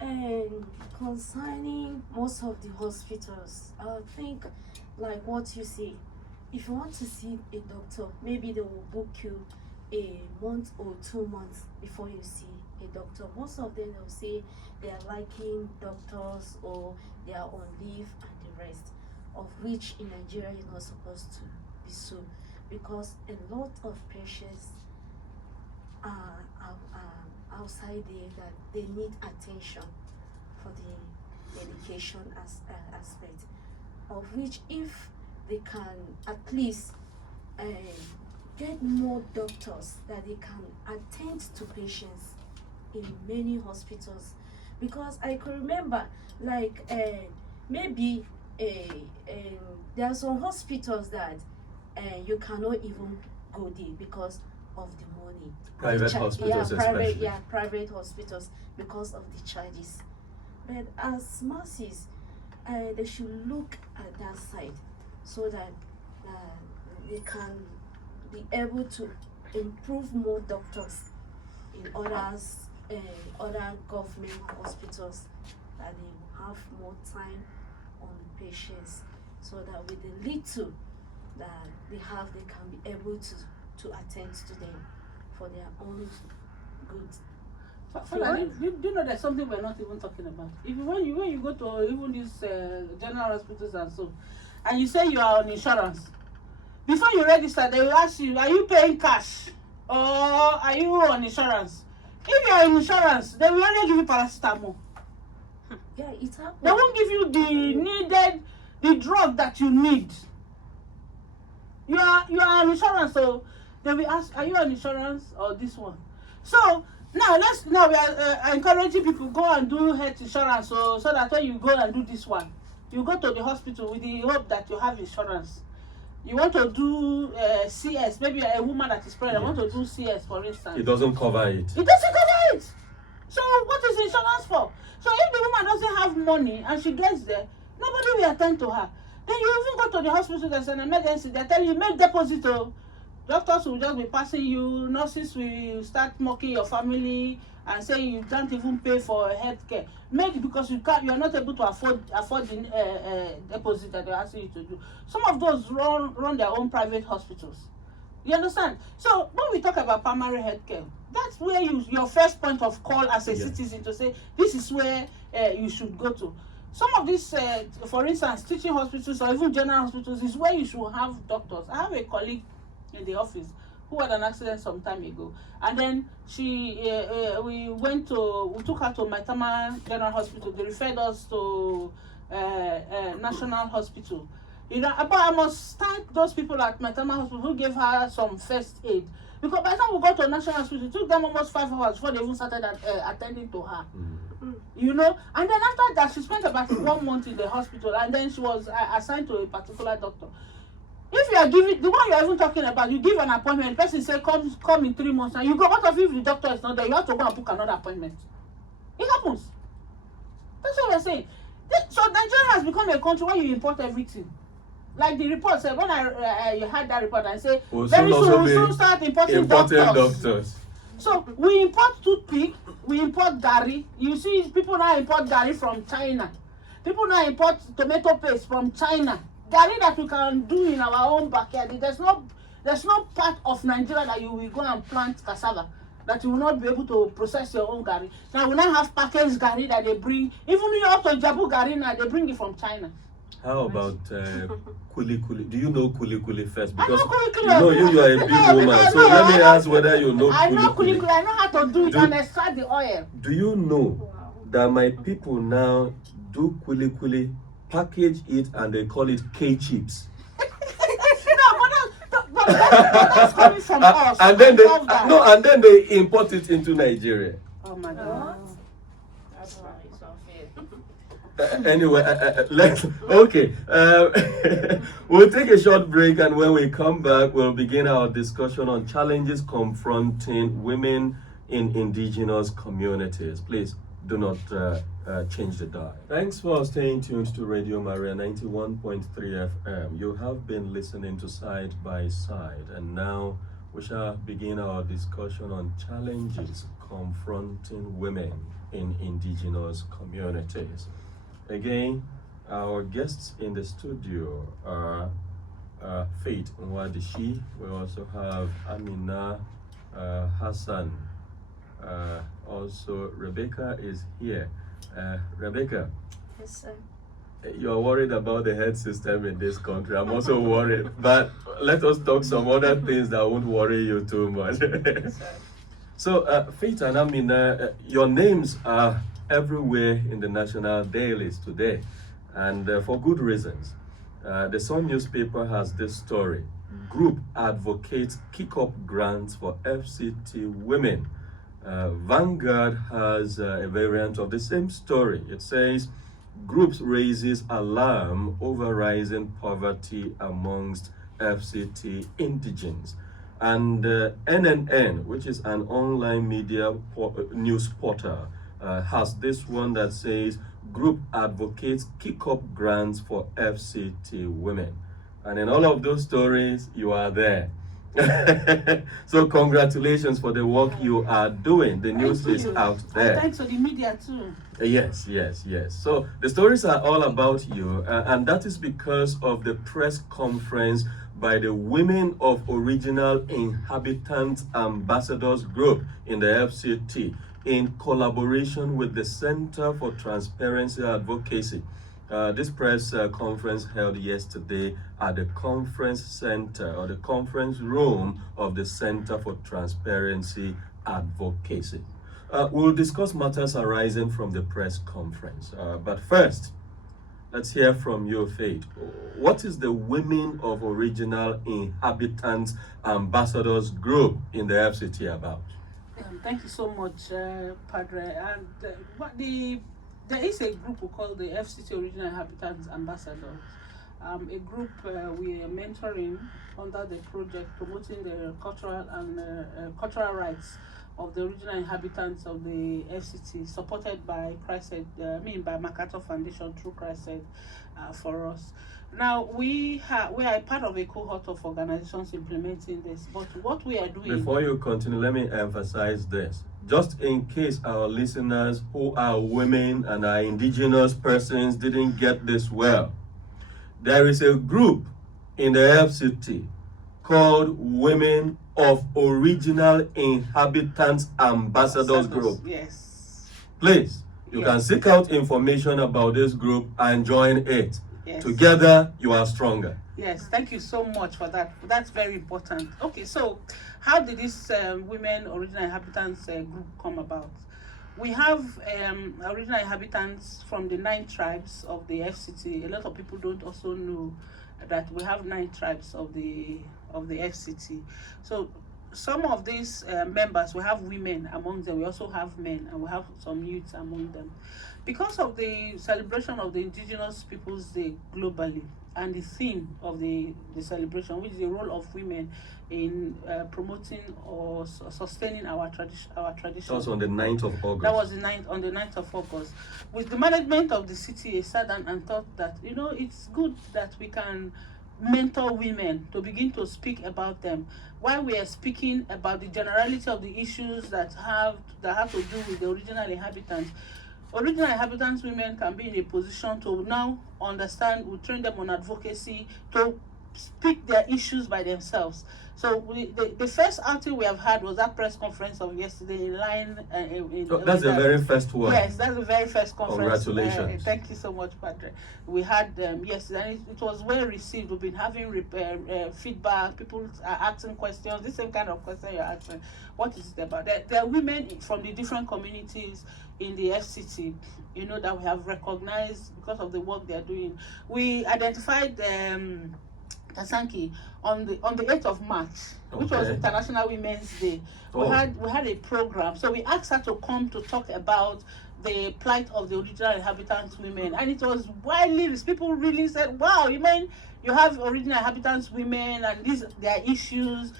and concerning most of the hospitals, I think like what you say, if you want to see a doctor, maybe they will book you a month or 2 months before you see a doctor. Most of them will say they are liking doctors or they are on leave and the rest, of which in Nigeria is not supposed to be so, because a lot of patients are outside there that they need attention for the medication aspect, of which if they can at least get more doctors that they can attend to patients in many hospitals. Because I can remember like maybe there are some hospitals that you cannot even go there because of the money. Private hospitals, especially. Private hospitals, because of the charges. But as masses, they should look at that side so that they can be able to improve more doctors in other government hospitals, that they will have more time on the patients, so that with the little that they have, they can be able to attend to them for their own good. Do you know there's something we're not even talking about? When you go to even these general hospitals and so, and you say you are on insurance, before you register, they will ask you, are you paying cash or are you on insurance? If you are on insurance, they will only give you paracetamol. Yeah, it happens. They won't give you the drug that you need. You are on insurance, so they will ask, are you on insurance or this one? So now we are encouraging people, go and do health insurance, so that when you go and do this one, you go to the hospital with the hope that you have insurance. You want to do CS, maybe a woman that is pregnant want to do CS, for instance. It doesn't cover it. It doesn't cover it. So what is insurance for? So if the woman doesn't have money and she gets there, nobody will attend to her. Then you even go to the hospital, there's an emergency, they're telling you, make deposit. Doctors will just be passing you, nurses will start mocking your family and saying you can't even pay for health care. Maybe because you are not able to afford the deposit that they're asking you to do. Some of those run their own private hospitals. You understand? So when we talk about primary health care, that's where your first point of call as a citizen to say this is where you should go to. Some of these, for instance, teaching hospitals or even general hospitals is where you should have doctors. I have a colleague in the office who had an accident some time ago, and then we took her to Maitama General Hospital. They referred us to National Hospital. You know, but I must thank those people at Maitama Hospital who gave her some first aid. Because by the time we got to National Hospital, it took them almost 5 hours before they even started attending to her. You know, and then after that, she spent about 1 month in the hospital, and then she was assigned to a particular doctor. If you are giving the one you are even talking about, you give an appointment, the person say come in 3 months, and you go. What if the doctor is not there? You have to go and book another appointment. It happens. That's what we're saying. So Nigeria has become a country where you import everything. Like the report said, when you had that report and say very soon we'll soon start importing doctors. So we import toothpick, we import gari. You see, people now import gari from China. People now import tomato paste from China. Gari that we can do in our own backyard. There's no part of Nigeria that you will go and plant cassava that you will not be able to process your own gari. Now we now have packaged gari that they bring. Even you up to Jabu gari now, they bring it from China. How about kuli kuli? Do you know kuli kuli first? Because I know kuli kuli. You are a big woman. So let me ask whether you know I know kuli kuli. I know how to do it and extract the oil. Do you know that my people now do kuli kuli, package it, and they call it K-chips? but that's coming from us. And then they import it into Nigeria. Oh my God. Anyway, we'll take a short break, and when we come back, we'll begin our discussion on challenges confronting women in indigenous communities. Please do not change the dial. Thanks for staying tuned to Radio Maria 91.3 FM. You have been listening to Side by Side, and now we shall begin our discussion on challenges confronting women in indigenous communities. Again, our guests in the studio are Faith Nwadishi. We also have Amina Hassan. Also, Rebecca is here. Rebecca. Yes, sir. You're worried about the health system in this country. I'm also worried. But let us talk some other things that won't worry you too much. Yes, sir. So, Faith and Amina, your names are everywhere in the national dailies today, and for good reasons. The Sun newspaper has this story: group advocates kick up grants for FCT women. Vanguard has a variant of the same story. It says groups raises alarm over rising poverty amongst FCT indigents. And NNN, which is an online media news portal, has this one that says group advocates kick up grants for FCT women. And in all of those stories, you are there. So congratulations for the work you are doing. The news is out there. And thanks to the media too. Yes. So the stories are all about you, and that is because of the press conference by the Women of Original Inhabitants Ambassadors Group in the FCT, in collaboration with the Center for Transparency Advocacy. This press conference held yesterday at the conference center, or the conference room of the Center for Transparency Advocacy. We'll discuss matters arising from the press conference. But first, let's hear from you, Faith. What is the Women of Original Inhabitants Ambassadors Group in the FCT about? Thank you so much, Padre. And there is a group we call the FCT Original Inhabitants Ambassadors. a group we are mentoring under the project promoting the cultural and cultural rights of the original inhabitants of the FCT, supported by by MacArthur Foundation through Christ for us. Now we are part of a cohort of organizations implementing this, but what we are doing. Before you continue, let me emphasize this. Just in case our listeners who are women and are indigenous persons didn't get this well, there is a group in the FCT called Women of Original Inhabitants Ambassadors Group. Yes. Please, you can seek out information about this group and join it. Yes. Together, you are stronger. Yes, thank you so much for that. That's very important. Okay, so how did this Women Original Inhabitants group come about? We have original inhabitants from the 9 tribes of the FCT. A lot of people don't also know that we have 9 tribes of the FCT. So some of these members, we have women among them, we also have men, and we have some youths among them. Because of the celebration of the Indigenous Peoples Day globally, and the theme of the celebration, which is the role of women in promoting or sustaining our tradition. That was on the 9th of August. That was on the 9th of August. With the management of the city, sat down and thought that, it's good that we can mentor women to begin to speak about them. While we are speaking about the generality of the issues that have to do with the original inhabitants women can be in a position to now understand. We train them on advocacy to speak their issues by themselves. So the first outing we have had was that press conference of yesterday in line. That's the very first one. Yes, that's the very first conference. Congratulations. Thank you so much, Padre. We had yesterday, and it was well received. We've been having feedback. People are asking questions. The same kind of question you're asking. What is it about? There are women from the different communities in the FCT, that we have recognized because of the work they are doing. We identified Kasanki on the 8th of March, which was International Women's Day. We had a program, so we asked her to come to talk about the plight of the original inhabitants women, and it was widely received. People really said, "Wow, you mean you have original inhabitants women and their issues."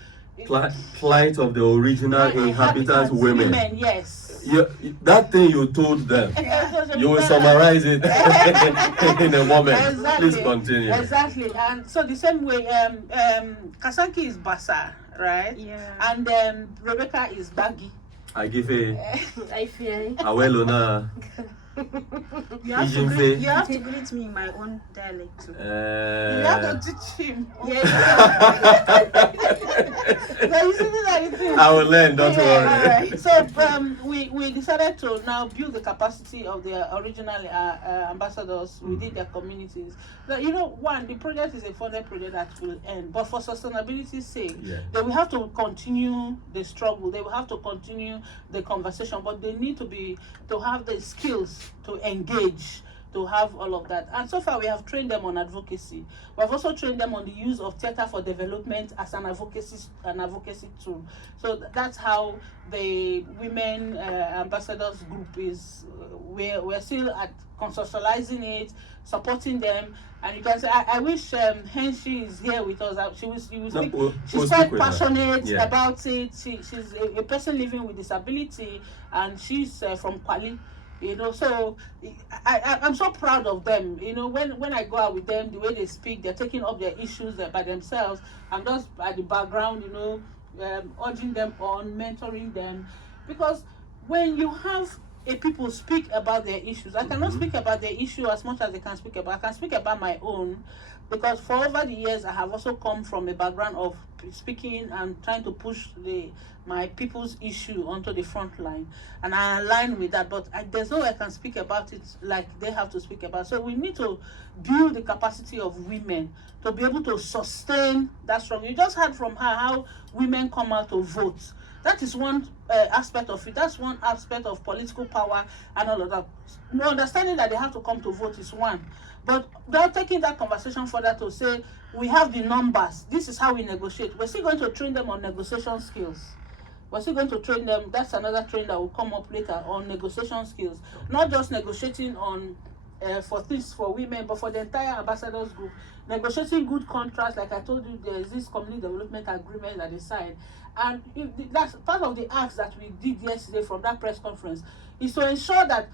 Plight of the original inhabitants women. Yes. That thing you told them, you will summarize it in a moment. Exactly. Please continue. Exactly. And so the same way, Kasanki is Basa, right? Yeah. And Rebecca is Baggy. I give a I feel. Awelona. You have to greet me in my own dialect too. You have to teach him. I will learn, don't worry. Right. So we decided to now build the capacity of the original ambassadors within their communities. So, the project is a funded project that will end, but for sustainability's sake, they will have to continue the struggle. They will have to continue the conversation, but they need to have the skills to engage, to have all of that. And so far we have trained them on advocacy. We have also trained them on the use of theater for development as an advocacy tool. So that's how the women ambassadors group is. We're still at conceptualizing it, supporting them. And you can say, I wish Henshi is here with us. She's quite passionate about it. She's a person living with disability, and she's from Kwali. So I'm so proud of them. When I go out with them, the way they speak, they're taking up their issues by themselves. I'm just at the background, urging them on, mentoring them. Because when you have people speak about their issues, I cannot speak about their issue as much as they can speak about. I can speak about my own, because for over the years I have also come from a background of speaking and trying to push my people's issue onto the front line, and I align with that. But there's no way I can speak about it like they have to speak about. So we need to build the capacity of women to be able to sustain that struggle. You just heard from her how women come out to vote. That is one aspect of it. That's one aspect of political power and all of that. No, understanding that they have to come to vote is one. But they're taking that conversation further to say, we have the numbers. This is how we negotiate. We're still going to train them on negotiation skills. We're still going to train them. That's another training that will come up later on negotiation skills. Not just negotiating on for this for women, but for the entire ambassadors group, negotiating good contracts. Like I told you, there is this community development agreement that they signed, and that's part of the acts that we did yesterday from that press conference, is to ensure that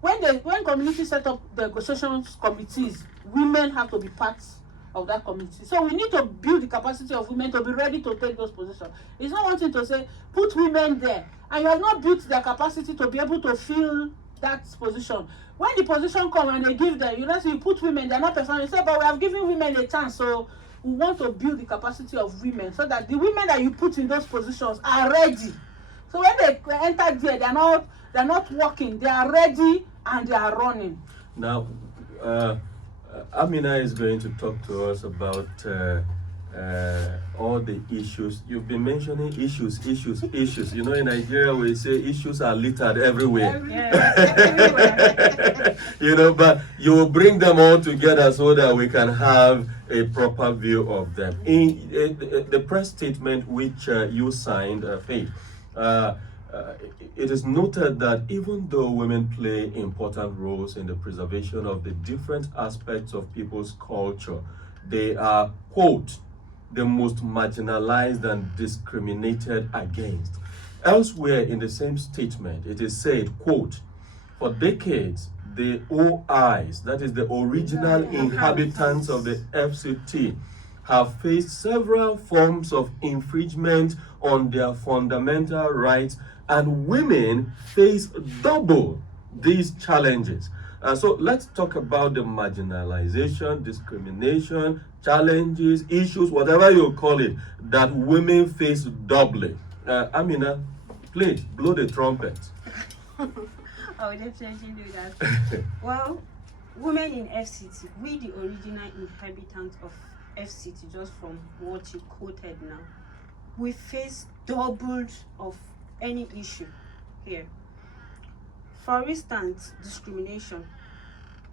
when communities set up the negotiations committees, women have to be part of that committee. So we need to build the capacity of women to be ready to take those positions. It's not one thing to say put women there and you have not built their capacity to be able to fill that position. When the position comes and they give them, you know, so you put women, they're not performing. You say, but we have given women a chance, so we want to build the capacity of women so that the women that you put in those positions are ready. So when they enter there, they're not working, they are ready and they are running. Now, Amina is going to talk to us about all the issues. You've been mentioning issues. You know, in Nigeria we say issues are littered everywhere. Everywhere. You know, but you will bring them all together so that we can have a proper view of them. In the press statement which you signed, Faith, it is noted that even though women play important roles in the preservation of the different aspects of people's culture, they are, quote, the most marginalized and discriminated against. Elsewhere in the same statement, it is said, quote, for decades, the OIs, that is the original inhabitants of the FCT, have faced several forms of infringement on their fundamental rights, and women face double these challenges. So let's talk about the marginalization, discrimination, challenges, issues, whatever you call it, that women face doubly. Amina, please blow the trumpet. I will definitely do that. Well, women in FCT, we the original inhabitants of FCT, just from what you quoted now, we face double of any issue here. For instance, discrimination.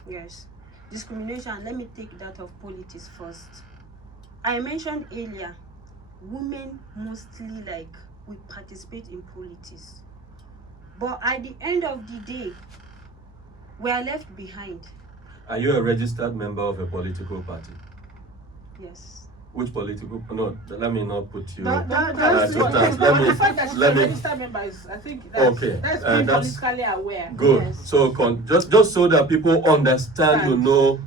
Yes, discrimination. Let me take that of politics first. I mentioned earlier, women mostly we participate in politics, but at the end of the day, we are left behind. Are you a registered member of a political party? Yes. Which political? No, let me not put you. The fact that she's a registered member is, I think, that's being politically aware. Good. Yes. So just so that people understand, you know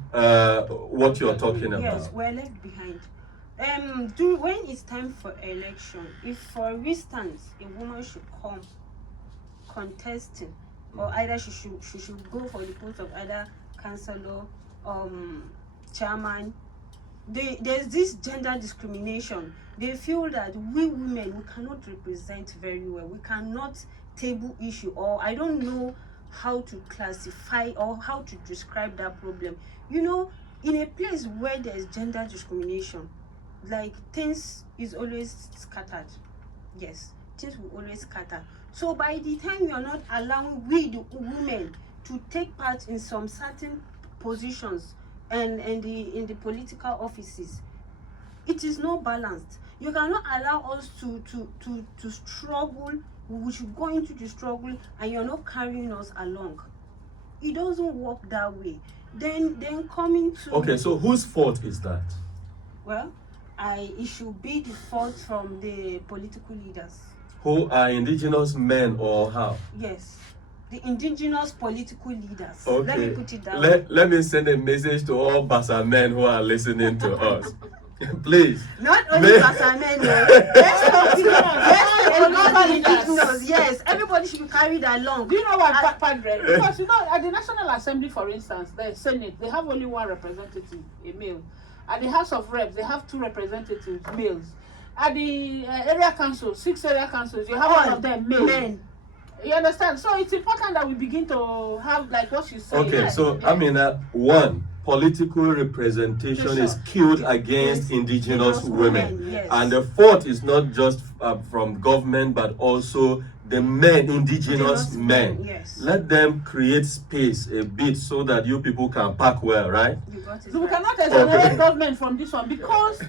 what you're talking about. Yes, we're left behind. When it's time for election, if for instance a woman should come contesting, or either she should go for the post of either councillor, chairman, there's this gender discrimination. They feel that we women, we cannot represent very well, we cannot table issue, or I don't know how to classify or how to describe that problem. You know, in a place where there's gender discrimination, things is always scattered. Yes, things will always scatter. So by the time you are not allowing we the women to take part in some certain positions and in the political offices, it is not balanced. You cannot allow us to struggle. We should go into the struggle and you're not carrying us along. It doesn't work that way. Then coming to, okay, so whose fault is that? Well, it should be the fault from the political leaders. Who are indigenous men or how? Yes, the indigenous political leaders. Okay. Let me put it that way. Let me send a message to all Basa men who are listening to us. Please. Not only Basa men, yes, everybody should be carried along. Do you know why, Padre? Because you know, at the National Assembly, for instance, the Senate, they have only one representative, a male. At the House of Reps, they have 2 representatives, males. At the area council, 6 area councils, you have all of them men. You understand? So it's important that we begin to have what you say. Okay, so I mean, one, political representation is killed against indigenous women. Yes. And the fourth is not just from government, but also the men, indigenous men. Yes. Let them create space a bit so that you people can pack well, right? You got it So we right. cannot exonerate government from this one, because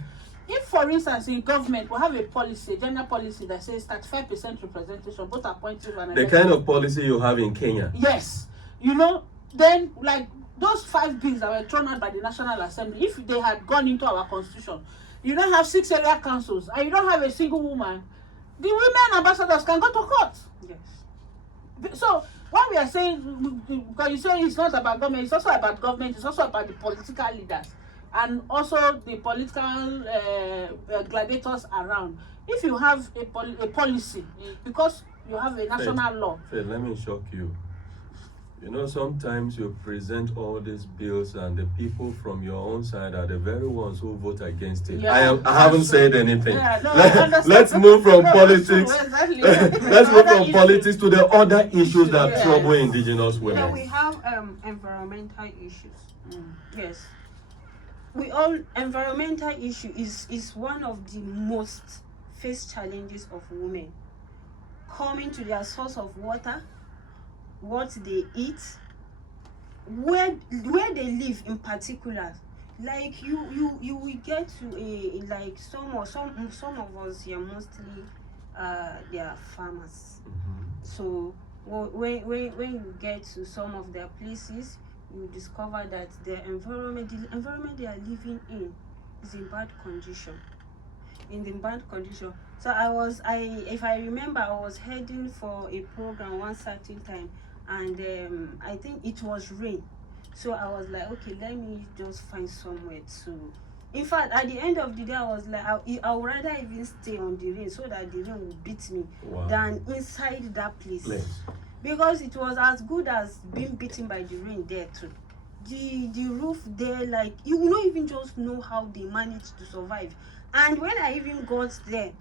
if, for instance, in government we have a policy, a gender policy that says 35% representation, both appointed and The elected. kind of policy you have in Kenya. Yes, you know, then like those 5 bills that were thrown out by the National Assembly, if they had gone into our constitution, you don't have 6 area councils and you don't have a single woman, the women ambassadors can go to court. Yes. So when we are saying, because you say it's not about government, it's also about government, it's also about the political leaders and also the political gladiators around. If you have a policy, because you have a national law. Faith, let me shock you. You know, sometimes you present all these bills and the people from your own side are the very ones who vote against it. Yeah, I haven't said anything. Yeah, no, let's move from politics. Exactly. Let's move from politics to the other issues that trouble indigenous women. Yeah, we have environmental issues. Yes. Environmental issue is one of the most faced challenges of women. Coming to their source of water, what they eat, where they live in particular. Like you will get to a like some of us here mostly they are farmers. So when you get to some of their places, you discover that the environment they are living in is in bad condition. So if I remember, I was heading for a program one certain time, and I think it was rain. So I was like, okay, let me just find somewhere to. In fact, at the end of the day, I was like, I would rather even stay on the rain so that the rain will beat me than inside that place. Because it was as good as being beaten by the rain there too. The roof there, like you will not even just know how they managed to survive. And when I even got there,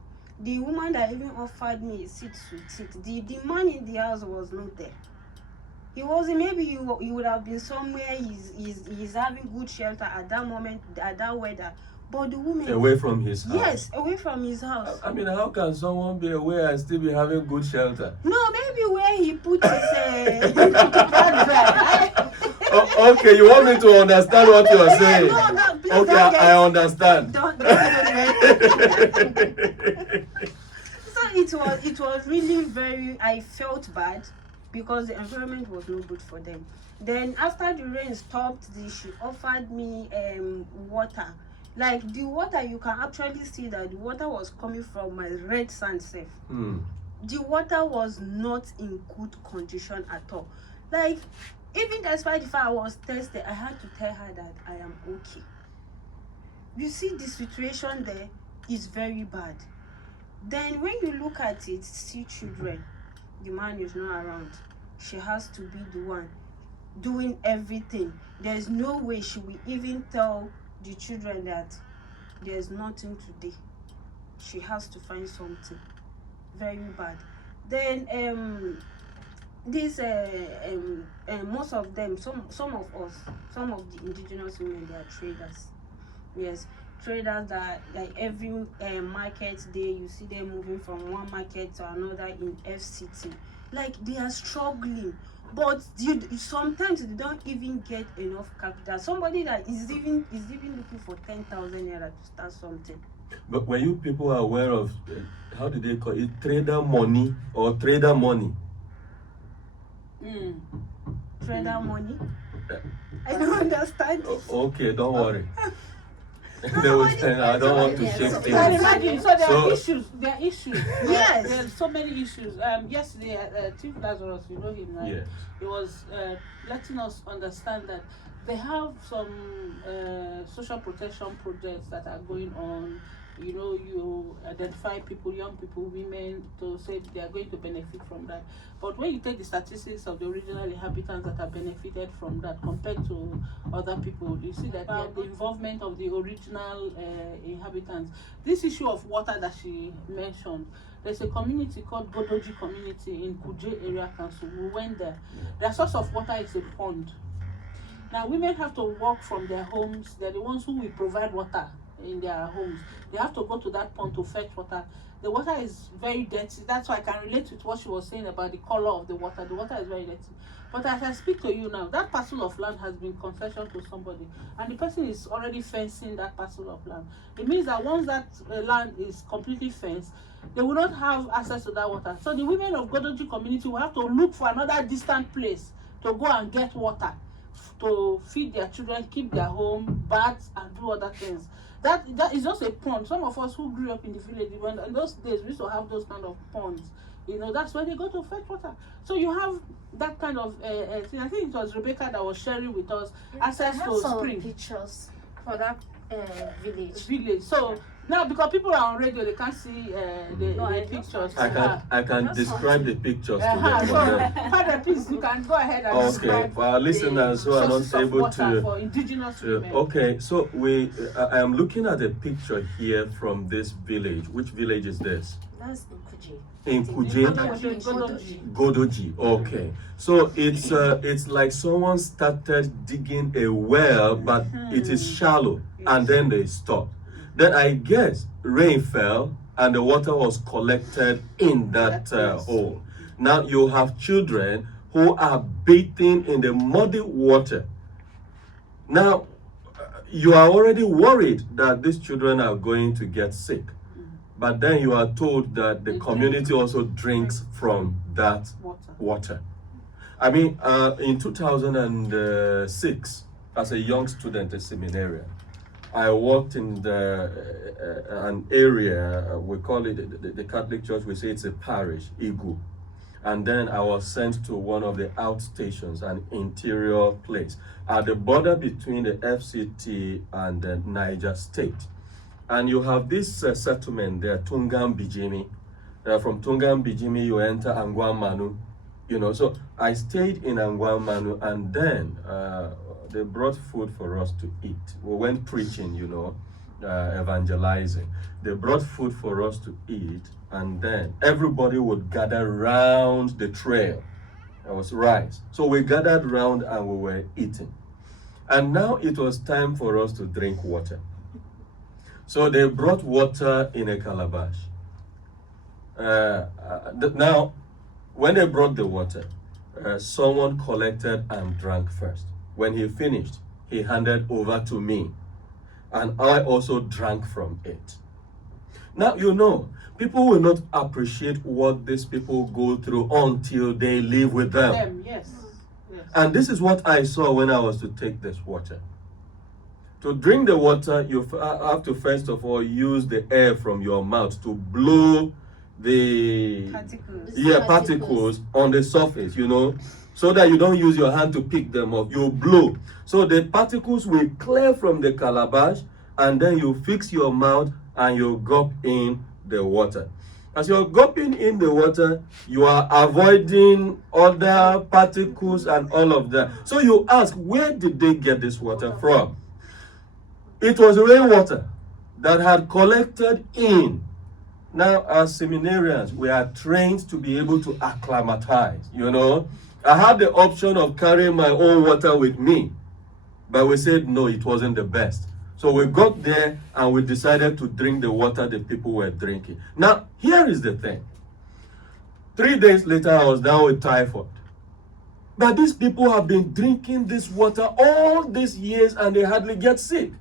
the woman that even offered me a seat to sit, the man in the house was not there. He wasn't. Maybe he would have been somewhere. He's having good shelter at that moment, at that weather. But the woman away from his house. Yes, away from his house. I mean, how can someone be away and still be having good shelter? No, maybe where he put his Okay, you want me to understand what you are saying? No, please okay, I understand. So it was really very. I felt bad because the environment was no good for them. Then after the rain stopped, she offered me water. Like the water, you can actually see that the water was coming from my red sand safe. The water was not in good condition at all. Like, even despite the fact I was thirsty, I had to tell her that I am okay. You see, the situation there is very bad. Then when you look at it, see children, the man is not around. She has to be the one doing everything. There's no way she will even tell the children that there's nothing today. She has to find something. Very bad. Then most of them, some of the indigenous women, they are traders. Yes, traders that like every market day you see them moving from one market to another in FCT. Like they are struggling. But sometimes they don't even get enough capital. Somebody that is even looking for 10,000 naira to start something. But were you people aware of how do they call it, trader money or trader money? Trader money? I don't understand. Okay, don't worry. I don't want to shake things. Imagine, so there are issues. There are issues. Yes. There are so many issues. Yesterday, Chief Lazarus, you know him, right? Yeah. He was letting us understand that they have some social protection projects that are going on. You know, you identify people, young people, women, to say they are going to benefit from that. But when you take the statistics of the original inhabitants that have benefited from that compared to other people, you see that the involvement of the original inhabitants. This issue of water that she mentioned, there's a community called Godoji community in Kuje area council. We went there. Their source of water is a pond. Now women have to walk from their homes. They're the ones who will provide water in their homes. They have to go to that pond to fetch water. The water is very dirty. That's why I can relate with what she was saying about the color of the water. The water is very dirty. But as I speak to you now, that parcel of land has been concession to somebody, and the person is already fencing that parcel of land. It means that once that land is completely fenced, they will not have access to that water. So the women of Godoji community will have to look for another distant place to go and get water to feed their children, keep their home, bath, and do other things. That is just a pond. Some of us who grew up in the village, when in those days we used to have those kind of ponds. You know, that's where they go to fetch water. So you have that kind of thing. I think it was Rebecca that was sharing with us access to spring. Pictures for that village. So now, because people are on radio, they can't see the pictures. I can describe the pictures to them. Father, please, you can go ahead and describe. For our listeners who are not able to. For indigenous women. Okay, so I am looking at a picture here from this village. Which village is this? That's Nkuje. In Kuje? Godoji. Okay. So it's like someone started digging a well, but it is shallow, and then they stopped. Then I guess rain fell and the water was collected in that hole. Now you have children who are bathing in the muddy water. Now you are already worried that these children are going to get sick. But then you are told that the community also drinks from that water. I mean, in 2006, as a young student, a seminarian, I worked in an area, we call it, the Catholic Church, we say it's a parish, Igu. And then I was sent to one of the outstations, an interior place, at the border between the FCT and the Niger State. And you have this settlement there, Tungan Bijimi. From Tungan Bijimi, you enter Angwan Manu. You know, so I stayed in Angwan Manu, and then they brought food for us to eat. We went preaching, you know, evangelizing. They brought food for us to eat, and then everybody would gather round the trail. There was rice. So we gathered round and we were eating. And now it was time for us to drink water. So they brought water in a calabash. Now, when they brought the water, someone collected and drank first. When he finished, he handed over to me, and I also drank from it. Now, you know, people will not appreciate what these people go through until they live with them. Yes. And this is what I saw when I was to take this water. To drink the water, you have to first of all use the air from your mouth to blow the particles on the surface, you know, so that you don't use your hand to pick them up. You blow. So the particles will clear from the calabash, and then you fix your mouth and you gulp in the water. As you're gulping in the water, you are avoiding other particles and all of that. So you ask, where did they get this water from? It was rainwater that had collected in. Now, as seminarians, we are trained to be able to acclimatize, you know. I had the option of carrying my own water with me, but we said no, it wasn't the best. So we got there and we decided to drink the water the people were drinking. Now, here is the thing. 3 days later, I was down with typhoid. But these people have been drinking this water all these years and they hardly get sick.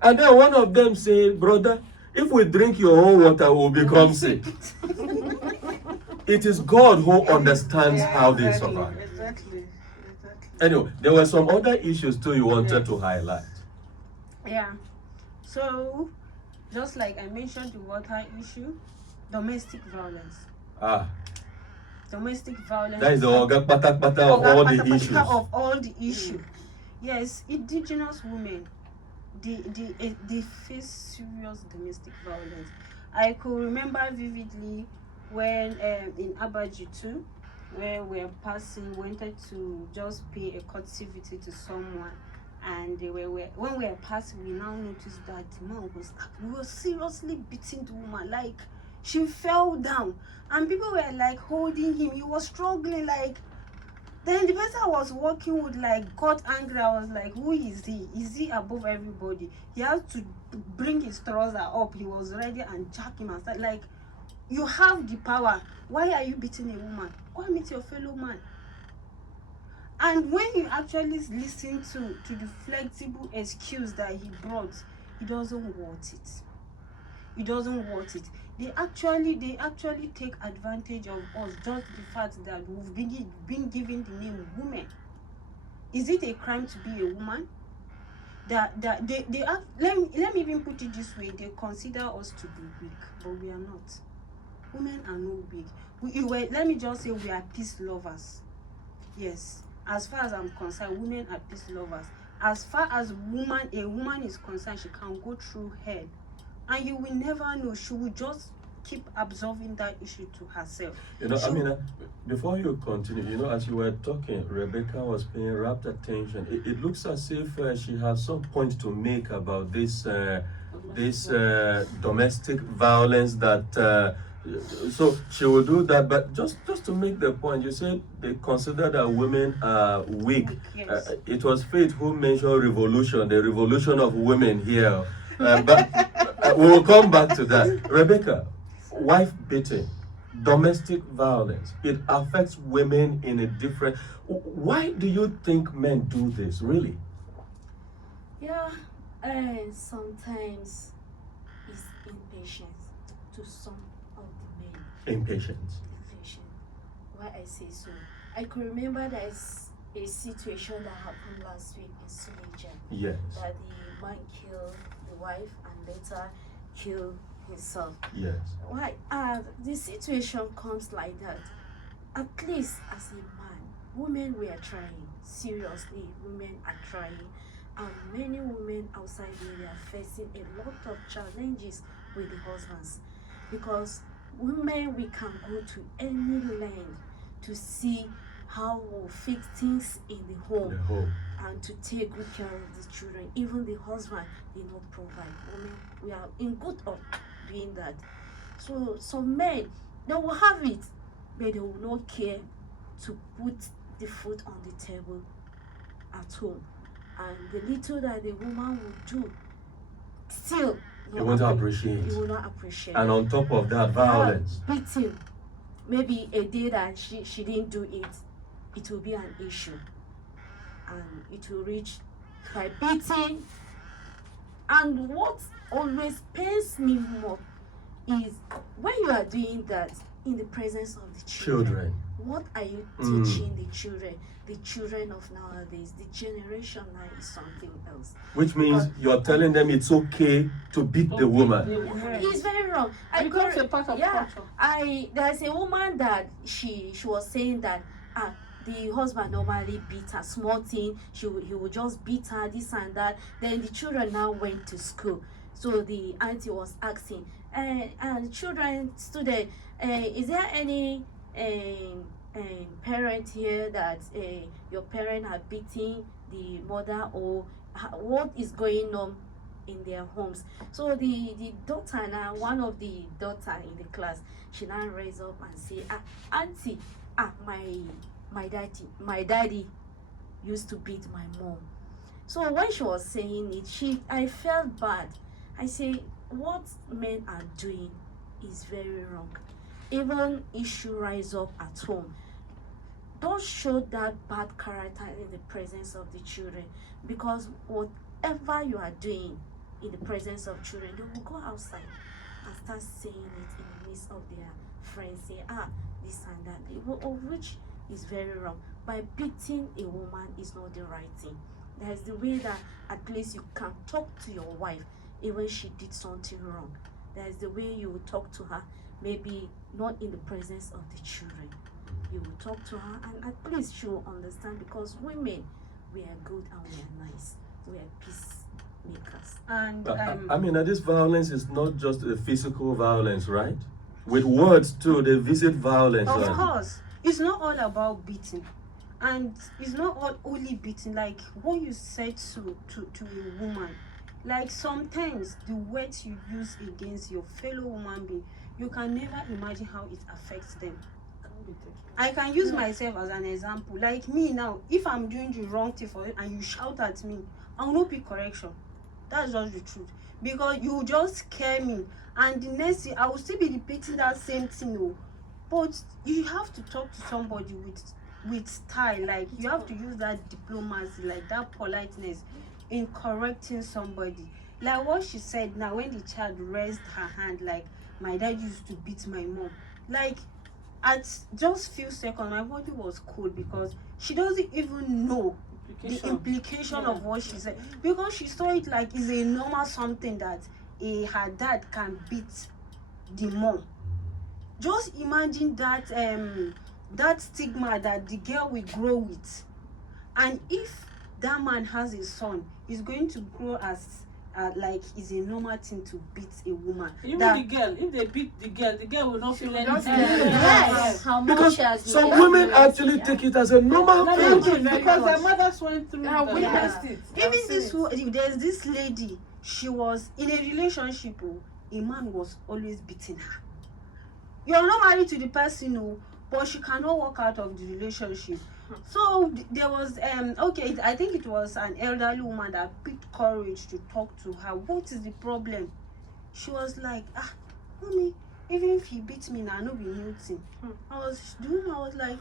And then one of them said, brother, if we drink your own water, we'll become sick. It is God who understands how they survive. Exactly. Anyway, there were some other issues too you wanted to highlight. Yeah. So, just like I mentioned the water issue, domestic violence. Domestic violence. That is the of all the issues. Of all the issues. Yes, indigenous women, they face serious domestic violence. I could remember vividly when in Abaji too, where we wanted to just pay a courtesy visit to someone, and when we were passing, we now noticed that the man was seriously beating the woman, like she fell down, and people were like holding him. He was struggling, like. Then the person I was working with got angry. I was like, who is he? Is he above everybody? He has to bring his trouser up. He was ready and jack him and said, like, you have the power. Why are you beating a woman? Go and meet your fellow man. And when you actually listen to the flexible excuse that he brought, he doesn't want it. He doesn't want it. They actually take advantage of us, just the fact that we've been given the name women. Is it a crime to be a woman? They have, let me even put it this way, they consider us to be weak, but we are not. Women are not weak. Let me just say we are peace lovers. Yes, as far as I'm concerned, women are peace lovers. As far as a woman is concerned, she can go through hell, and you will never know. She will just keep absorbing that issue to herself. Before you continue, as you were talking, Rebecca was paying rapt attention. It looks as if she has some point to make about this domestic violence that. So she will do that, but just to make the point, you said they consider that women are weak. Yes. It was Faith who mentioned revolution, the revolution of women here. But we will come back to that. Rebecca, wife beating, domestic violence, it affects women in a different. Why do you think men do this, really? Yeah, sometimes it's impatience to some of the men. Impatience. Why I say so? I could remember there's a situation that happened last week in Suleja. Yes. That the man killed the wife and later killed himself. Yes. Why? The situation comes like that. At least as a man, women we are trying. Seriously, women are trying. And many women outside there are facing a lot of challenges with the husbands. Because women, we can go to any land to see how we'll fix things in the home, and to take good care of the children. Even the husband did not provide. Women, we are in good of doing that. So some men, they will have it, but they will not care to put the food on the table at home. And the little that the woman will do, still you won't appreciate. You will not appreciate. And on top of that, violence. Beating. Maybe a day that she didn't do it, it will be an issue. And it will reach by beating. And what always pains me more is when you are doing that in the presence of the children. What are you teaching the children? The children of nowadays, the generation now is something else. Which means you're telling them it's okay to beat the woman. It's very wrong. Becomes a part of culture. There's a woman that she was saying that the husband normally beat her, small thing, he would just beat her, this and that. Then the children now went to school. So the auntie was asking, and student, is there any parent here that your parents are beating the mother, or what is going on in their homes? So the daughter now, one of the daughter in the class, she now raise up and say, auntie, my daddy used to beat my mom. So when she was saying it, I felt bad. I say, what men are doing is very wrong. Even issue rise up at home, don't show that bad character in the presence of the children, because whatever you are doing in the presence of children, they will go outside and start saying it in the midst of their friends, say this and that, of which is very wrong. By beating a woman is not the right thing. There's the way that at least you can talk to your wife even she did something wrong. There's the way you will talk to her, maybe not in the presence of the children. You will talk to her and at least she will understand, because women, we are good and we are nice. We are peacemakers. And this violence is not just a physical violence, right? With words too, they visit violence. Of course, it's not all about beating, and it's not all only beating. Like what you said to a woman, like sometimes the words you use against your fellow woman being, you can never imagine how it affects them. I can use myself as an example. Like me now, if I'm doing the wrong thing for it and you shout at me, I will not pick correction. That's just the truth. Because you just scare me, and the next thing I will still be repeating that same thing. No, but you have to talk to somebody with style. Like you have to use that diplomacy, like that politeness in correcting somebody. Like what she said now, when the child raised her hand, like my dad used to beat my mom. Like at just few seconds, my body was cold, because she doesn't even know implication of what she said, because she saw it like it's a normal something that her dad can beat the mom. Just imagine that that stigma that the girl will grow with, and if that man has a son, he's going to grow as like it's a normal thing to beat a woman. Even the girl, if they beat the girl will not feel anything. Yes. How much Because has some been women done? actually take it as a normal Thank thing. you, because their mothers went through I that. witnessed it. Even this there's this lady, she was in a relationship, a man was always beating her. You're not married to the person, but she cannot walk out of the relationship. So there was I think it was an elderly woman that picked courage to talk to her. What is the problem? She was like, mommy, even if he beats me now, no be new thing. I was like,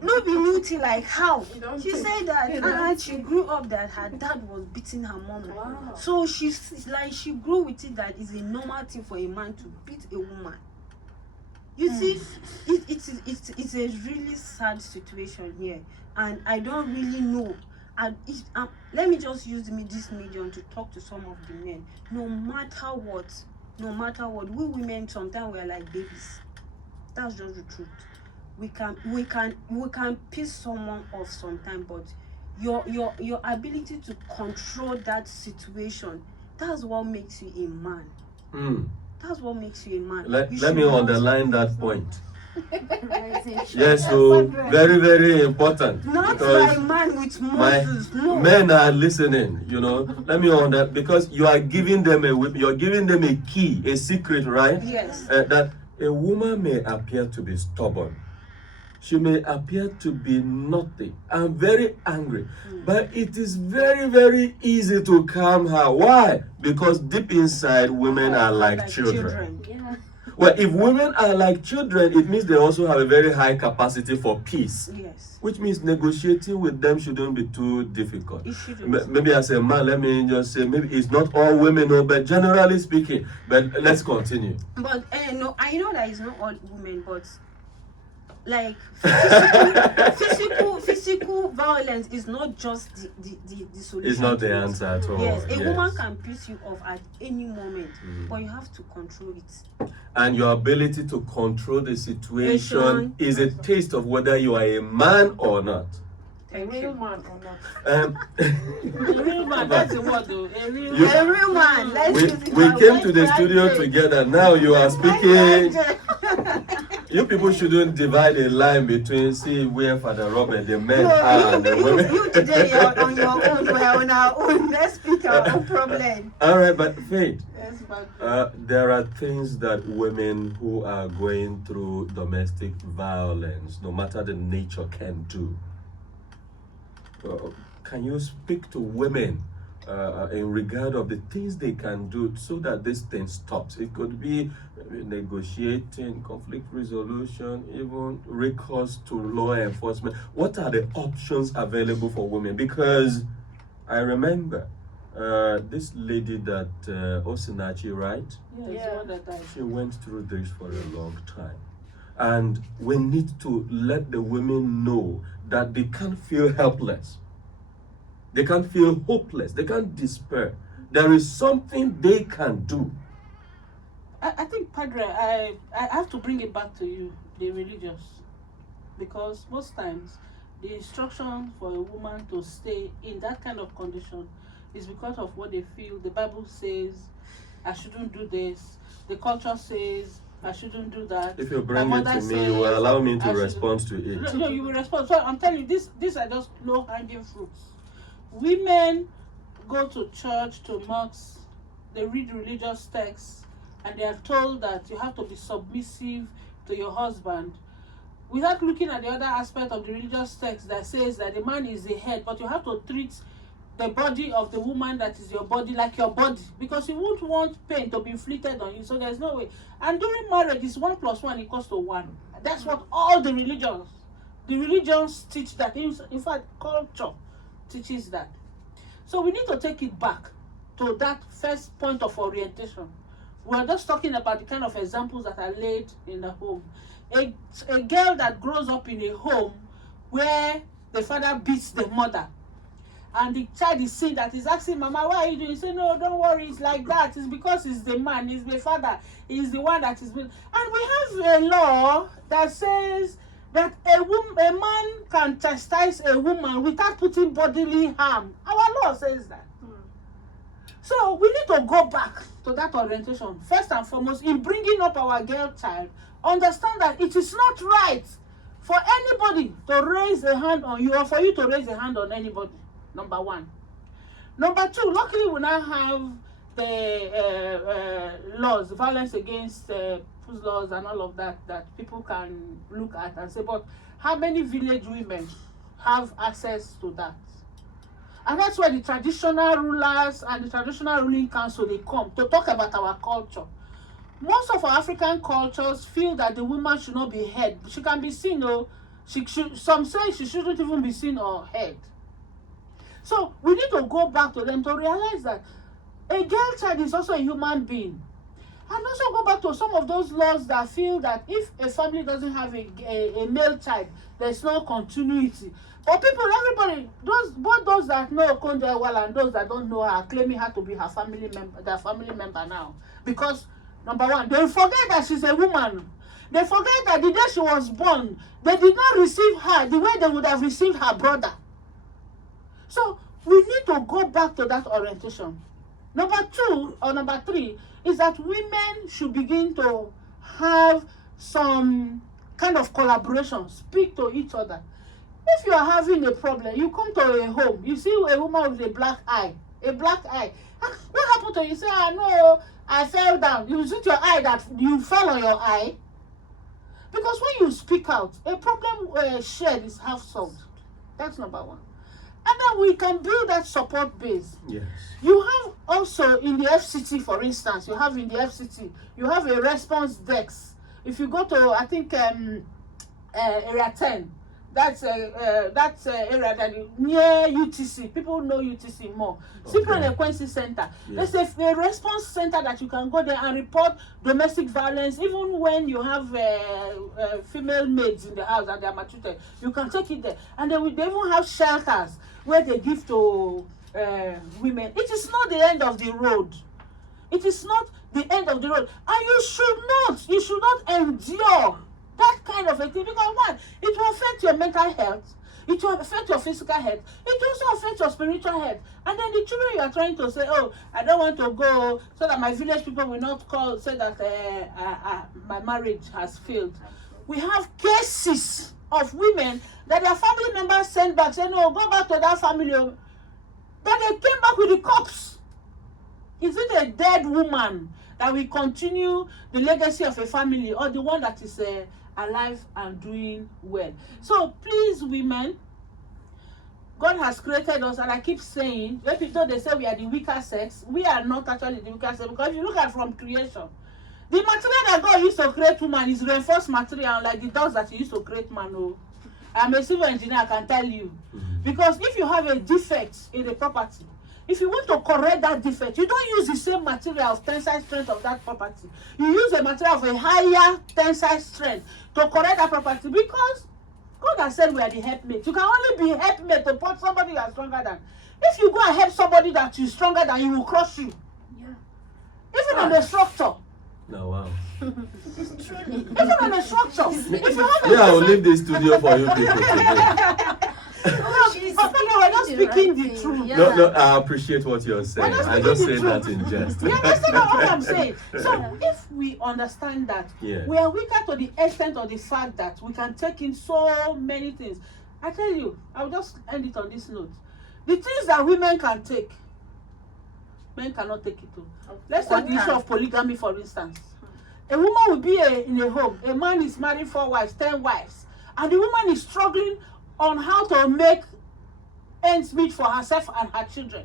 no be new thing, like how? She said that, and she grew up that her dad was beating her mom. Wow. So she grew with it that it's a normal thing for a man to beat a woman. You see, it's a really sad situation here, and I don't really know. And let me just use this medium to talk to some of the men. No matter what, we women sometimes we're like babies. That's just the truth. We can piss someone off sometimes, but your ability to control that situation, that's what makes you a man. That's what makes you a man. Let me underline that point. Yes, so very, very important. Not by man with muscles, no. Men are listening, Let me on that, because you are giving them you're giving them a key, a secret, right? Yes. That a woman may appear to be stubborn. She may appear to be naughty and very angry, but it is very, very easy to calm her. Why? Because deep inside, women are like children. Yeah. Well, if women are like children, it means they also have a very high capacity for peace. Yes. Which means negotiating with them shouldn't be too difficult. It shouldn't. Maybe as a man, let me just say, maybe it's not all women, but generally speaking. But let's continue. But no, I know that it's not all women, but like physical violence is not just the solution. It's not the answer at all. Yes, a woman can piss you off at any moment, but you have to control it. And your ability to control the situation is a taste of whether you are a man or not. A real man or not? A real man, that's the word though. A real man. We came to the studio together. Now you are speaking. You people shouldn't divide a line between where Father Robert, the men are and the women. You today you're on your own, we're on our own. Let's speak our own problem. All right, but Faith, yes, but there are things that women who are going through domestic violence, no matter the nature, can do. Can you speak to women in regard of the things they can do so that this thing stops? It could be negotiating, conflict resolution, even recourse to law enforcement. What are the options available for women? Because I remember this lady that Osinachi, right? yeah. She went through this for a long time. And we need to let the women know that they can't feel helpless. They can't feel hopeless. They can't despair. There is something they can do. I think, Padre, I have to bring it back to you, the religious. Because most times, the instruction for a woman to stay in that kind of condition is because of what they feel. The Bible says, I shouldn't do this. The culture says, I shouldn't do that. If you bring it to me, you will allow me to respond to it. No, you will respond. So I'm telling you, these are just low-hanging fruits. Women go to church, to mosques, they read religious texts, and they are told that you have to be submissive to your husband, without looking at the other aspect of the religious text that says that the man is the head, but you have to treat the body of the woman that is your body like your body, because you won't want pain to be inflicted on you. So there's no way. And during marriage, it's 1 + 1 = 1. That's what all the religions teach that. In fact, culture teaches that. So we need to take it back to that first point of orientation. We're just talking about the kind of examples that are laid in the home. A girl that grows up in a home where the father beats the mother and the child is seeing that, is asking, Mama, why are you doing? You say, no, don't worry, it's like that. It's because it's the man, it's the father, he's the one that is with. And we have a law that says that a man can chastise a woman without putting bodily harm. Our law says that. So we need to go back to that orientation. First and foremost, in bringing up our girl child, understand that it is not right for anybody to raise a hand on you or for you to raise a hand on anybody. Number one. Number two, luckily we now have the laws, violence against laws and all of that, that people can look at and say, but how many village women have access to that? And that's where the traditional rulers and the traditional ruling council, they come to talk about our culture. Most of our African cultures feel that the woman should not be heard. She can be seen, or some say she shouldn't even be seen or heard. So we need to go back to them to realize that a girl child is also a human being. And also go back to some of those laws that feel that if a family doesn't have a male child, there's no continuity. For people, everybody, both those that know Okonjo well and those that don't know her, are claiming her to be her family member, their family member now. Because, number one, they forget that she's a woman. They forget that the day she was born, they did not receive her the way they would have received her brother. So, we need to go back to that orientation. Number two, or number three, is that women should begin to have some kind of collaboration, speak to each other. If you are having a problem, you come to a home, you see a woman with a black eye. What happened to you? You say, no, I fell down. Is it your eye that you fell on your eye? Because when you speak out, a problem shared is half solved. That's number one. And then we can build that support base. Yes. You have also in the FCT, for instance, you have a response desk. If you go to, I think, area 10, that's area that is near UTC. People know UTC more. Cyprian Ekwensi Center. Yes. There's a response center that you can go there and report domestic violence, even when you have female maids in the house and they are maltreated. You can take it there. And they even have shelters where they give to women. It is not the end of the road. It is not the end of the road. And you should not endure that kind of a thing, because one, it will affect your mental health, it will affect your physical health, it will also affect your spiritual health. And then the children you are trying to say, oh, I don't want to go so that my village people will not say that my marriage has failed. We have cases of women that their family members sent back, saying, no, go back to that family. Then they came back with the corpse. Is it a dead woman that will continue the legacy of a family, or the one that is alive and doing well? So please, women, God has created us, and I keep saying, though they say we are the weaker sex, we are not actually the weaker sex, because if you look at from creation, the material that God used to create woman is reinforced material, like the dogs that He used to create man. Oh, I'm a civil engineer, I can tell you. Because if you have a defect in the property, if you want to correct that defect, you don't use the same material of tensile strength of that property. You use a material of a higher tensile strength to correct that property, because God has said we are the helpmate. You can only be helpmate to put somebody you are stronger than. If you go and help somebody that is stronger than, he will crush you. Yeah. Even on the structure. No, wow. Even on the structure. I will leave this studio for you people today. We're not speaking the truth. Yeah. No, I appreciate what you're saying. I just say that in jest. You understand what I'm saying? So if we understand that, we are weaker to the extent of the fact that we can take in so many things. I tell you, I'll just end it on this note. The things that women can take, men cannot take it too. Let's take the issue of polygamy, for instance. A woman will be in a home. A man is married 4 wives, 10 wives. And the woman is struggling on how to make ends meet for herself and her children.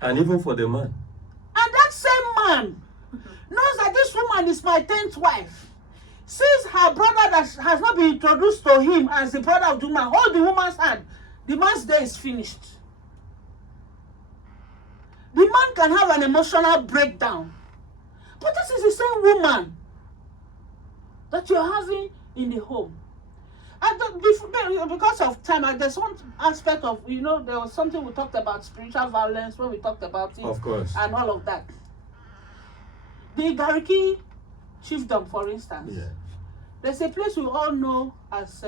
And even for the man. And that same man knows that this woman is my 10th wife. Since her brother that has not been introduced to him as the brother of the woman, hold the woman's hand, the man's day is finished. The man can have an emotional breakdown. But this is the same woman that you're having in the home. Because of time, there's one aspect of, there was something we talked about, spiritual violence, when we talked about it. Of course. And all of that. The Gariki chiefdom, for instance. Yeah. There's a place we all know as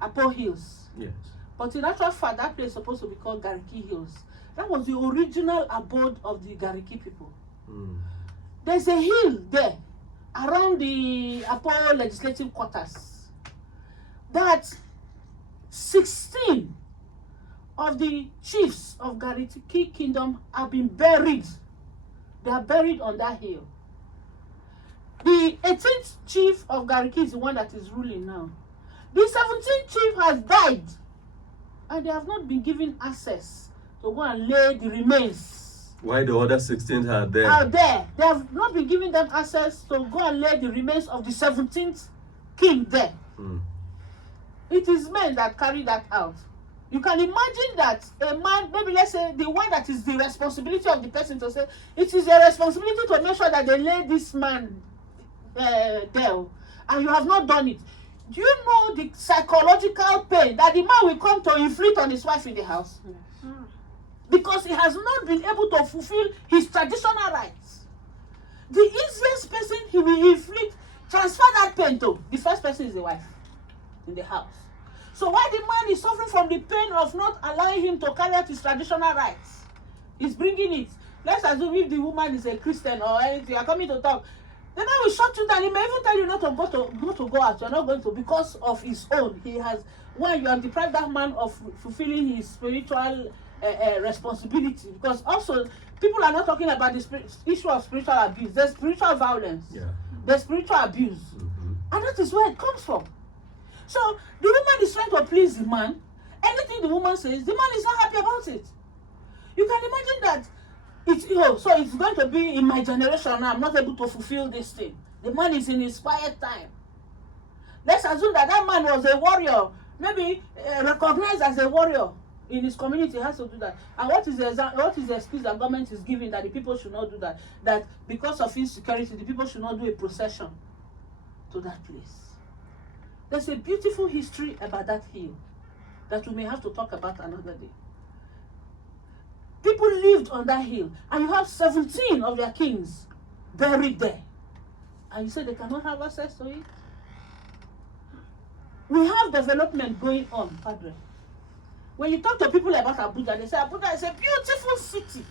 Apo Hills. Yes. But in actual fact, that place is supposed to be called Gariki Hills. That was the original abode of the Gariki people. There's a hill there around the Apo legislative quarters that 16 of the chiefs of Gariki kingdom have been buried. They are buried on that hill. The 18th chief of Gariki is the one that is ruling now. The 17th chief has died, and they have not been given access to go and lay the remains. Why the other 16 are there? They have not been given them access to go and lay the remains of the 17th king there. It is men that carry that out. You can imagine that a man, maybe let's say the one that is the responsibility of the person to say, it is your responsibility to make sure that they lay this man there, and you have not done it. Do you know the psychological pain that the man will come to inflict on his wife in the house? Because he has not been able to fulfill his traditional rights. The easiest person he will transfer that pain to, the first person is the wife in the house. So while the man is suffering from the pain of not allowing him to carry out his traditional rights, he's bringing it. Let's assume if the woman is a Christian or anything, you are coming to talk, the man will shut you down. He may even tell you not to go out. You're not going to, because of his own. He has, when you have deprived that man of fulfilling his spiritual responsibility. Because also, people are not talking about the issue of spiritual abuse. There's spiritual violence. Yeah. There's spiritual abuse. And that is where it comes from. So the woman is trying to please the man. Anything the woman says, the man is not happy about it. You can imagine that so it's going to be in my generation now, I'm not able to fulfill this thing. The man is in his quiet time. Let's assume that man was a warrior, maybe recognized as a warrior in his community. He has to do that. And what is the excuse that government is giving that the people should not do that? That because of insecurity, the people should not do a procession to that place. There's a beautiful history about that hill that we may have to talk about another day. People lived on that hill, and you have 17 of their kings buried there. And you say they cannot have access to it? We have development going on, Padre. When you talk to people about Abuja, they say Abuja is a beautiful city.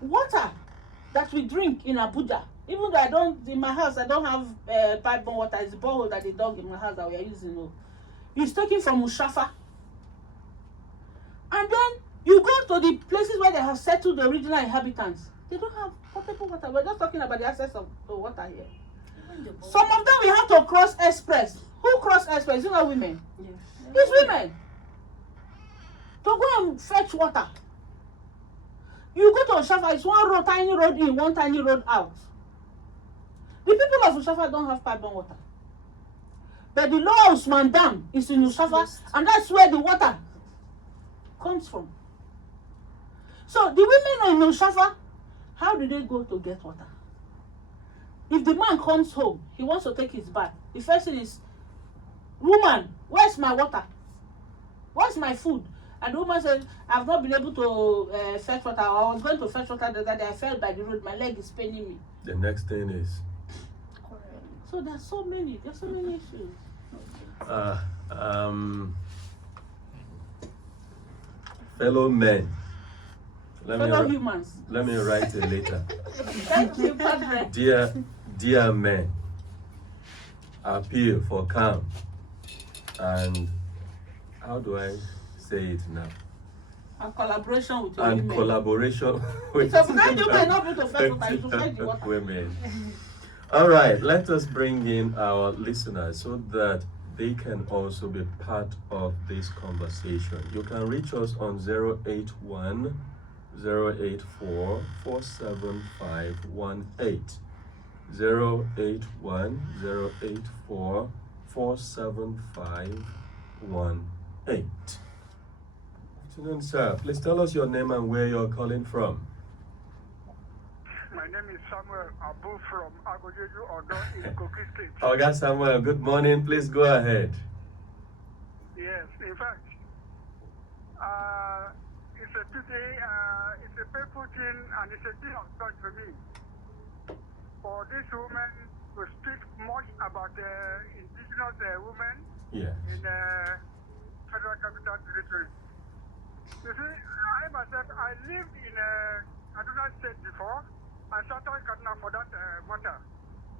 Water that we drink in Abuja, even though in my house, I don't have pipe-borne water. It's the borehole that they dug in my house that we are using. It's taken from Mushafa. And then you go to the places where they have settled the original inhabitants. They don't have potable water. We're just talking about the access of water here. Some of them we have to cross express. Who cross express? Is it not women? Yes. It's women. To go and fetch water. You go to Ushafa, it's one road, tiny road in, one tiny road out. The people of Ushafa don't have pipe-borne water. But the Lower Usman Dam is in Ushafa, and that's where the water comes from. So the women in Ushafa, how do they go to get water? If the man comes home, he wants to take his bath. The first thing is, woman, where's my water? Where's my food? And the woman says, I've not been able to fetch water. I was going to fetch water the other day. I fell by the road. My leg is paining me. The next thing is? So there's so many issues. Fellow men. Fellow humans. Let me write a letter. Thank you, Padre. Dear men, appeal for calm and how do I say it now? And collaboration with and women. Collaboration with so because you cannot be to fetch water, you fetch the water. Women. All right, let us bring in our listeners so that they can also be part of this conversation. You can reach us on 081 084 47518. 081 084 47518. Afternoon, sir. Please tell us your name and where you're calling from. My My name is Samuel Abu from Agoyeju Odo in Kogi State. Oga Samuel, good morning. Please go ahead. Yes, in fact, it's a pity, it's a painful thing, and it's a thing of joy to me for this woman to speak much about the indigenous women in Federal Capital Territory. You see, I myself, I lived in Kaduna State before, and Southern Kaduna for that matter.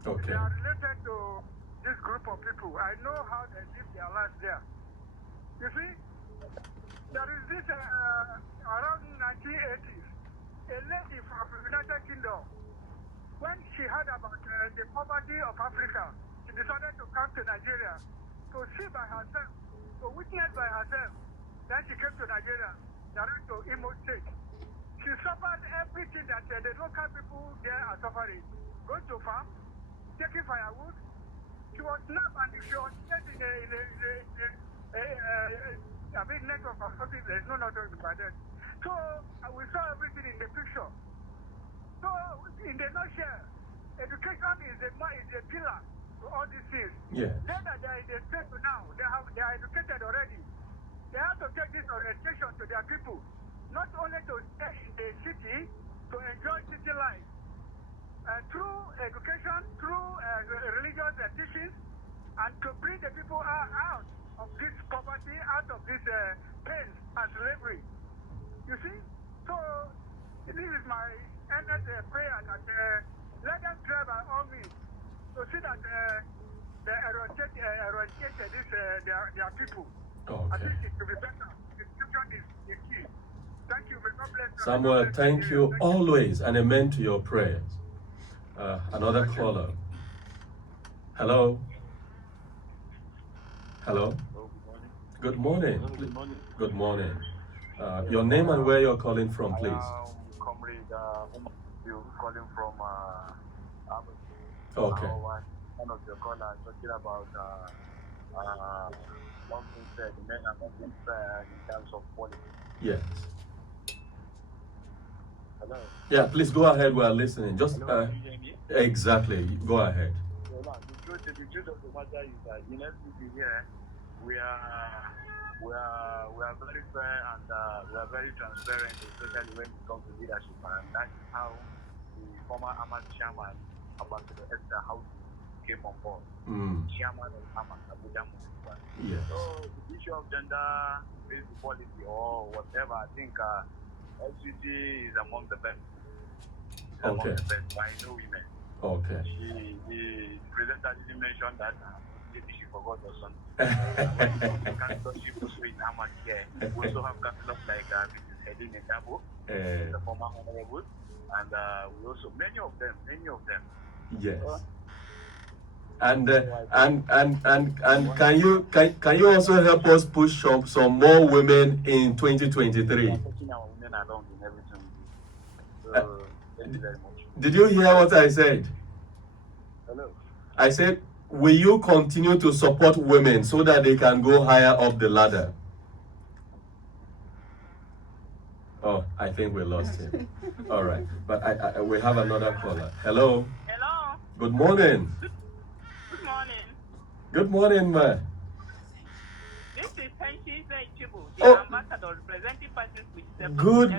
Okay. They are related to this group of people. I know how they live their lives there. You see, there is this, around 1980s, a lady from the United Kingdom, when she heard about the poverty of Africa, she decided to come to Nigeria to see by herself, to witness by herself. Then she came to Nigeria, direct to Imo State. She suffered everything that the local people there are suffering. Going to farm, taking firewood. She was napped and she was set in a big network or something. There's no network by then. So we saw everything in the picture. So in the nutshell, education is a pillar to all these things. Yeah. Then that they are in the state now, they are educated already. They have to take this orientation to their people. Not only to stay in the city, to enjoy city life, through education, through religious teachings, and to bring the people out of this poverty, out of this pain and slavery. You see? So, this is my earnest prayer that let them try by all means to see that they eradicate their people. Okay. I think it will be better. Education is the key. Thank you. May God bless you. Samuel, thank you always, and amen to your prayers. Another caller. Hello. Hello. Good morning. Good morning. Your name and where you're calling from, please. Comrade, you calling from Okay. One of your callers talking about one thing said, men are not being fair in terms of politics. Yes. Hello. Yeah, please go ahead. We are listening. Just exactly. Go ahead. The truth of the matter is that in FCC here, we are very fair and we are very transparent, especially when it comes to leadership. And that is how the former Ahmad chairman, Ambassador Esther Houghton, came on board. Chairman of Ahmad Abuja Municipal. Yes. So the issue of gender-based equality or whatever, I think FCC is among the best. Among the best by no women. Okay. The presenter didn't mention that. Maybe she forgot or something. Councilorship also in Ahmad here. We also have councilors like Mrs. Helene Dabo, the former honorable, and we also many of them. Yes. And can you also help us push some more women in 2023? Pushing our women around in everything we do. So thank you very much. Did you hear what I said? Hello. I said, will you continue to support women so that they can go higher up the ladder? Oh, I think we lost him. All right, but we have another caller. Hello. Hello. Good morning. Good morning. Good morning, ma. This is Henshi Zaichibu, the ambassador representing persons with Good.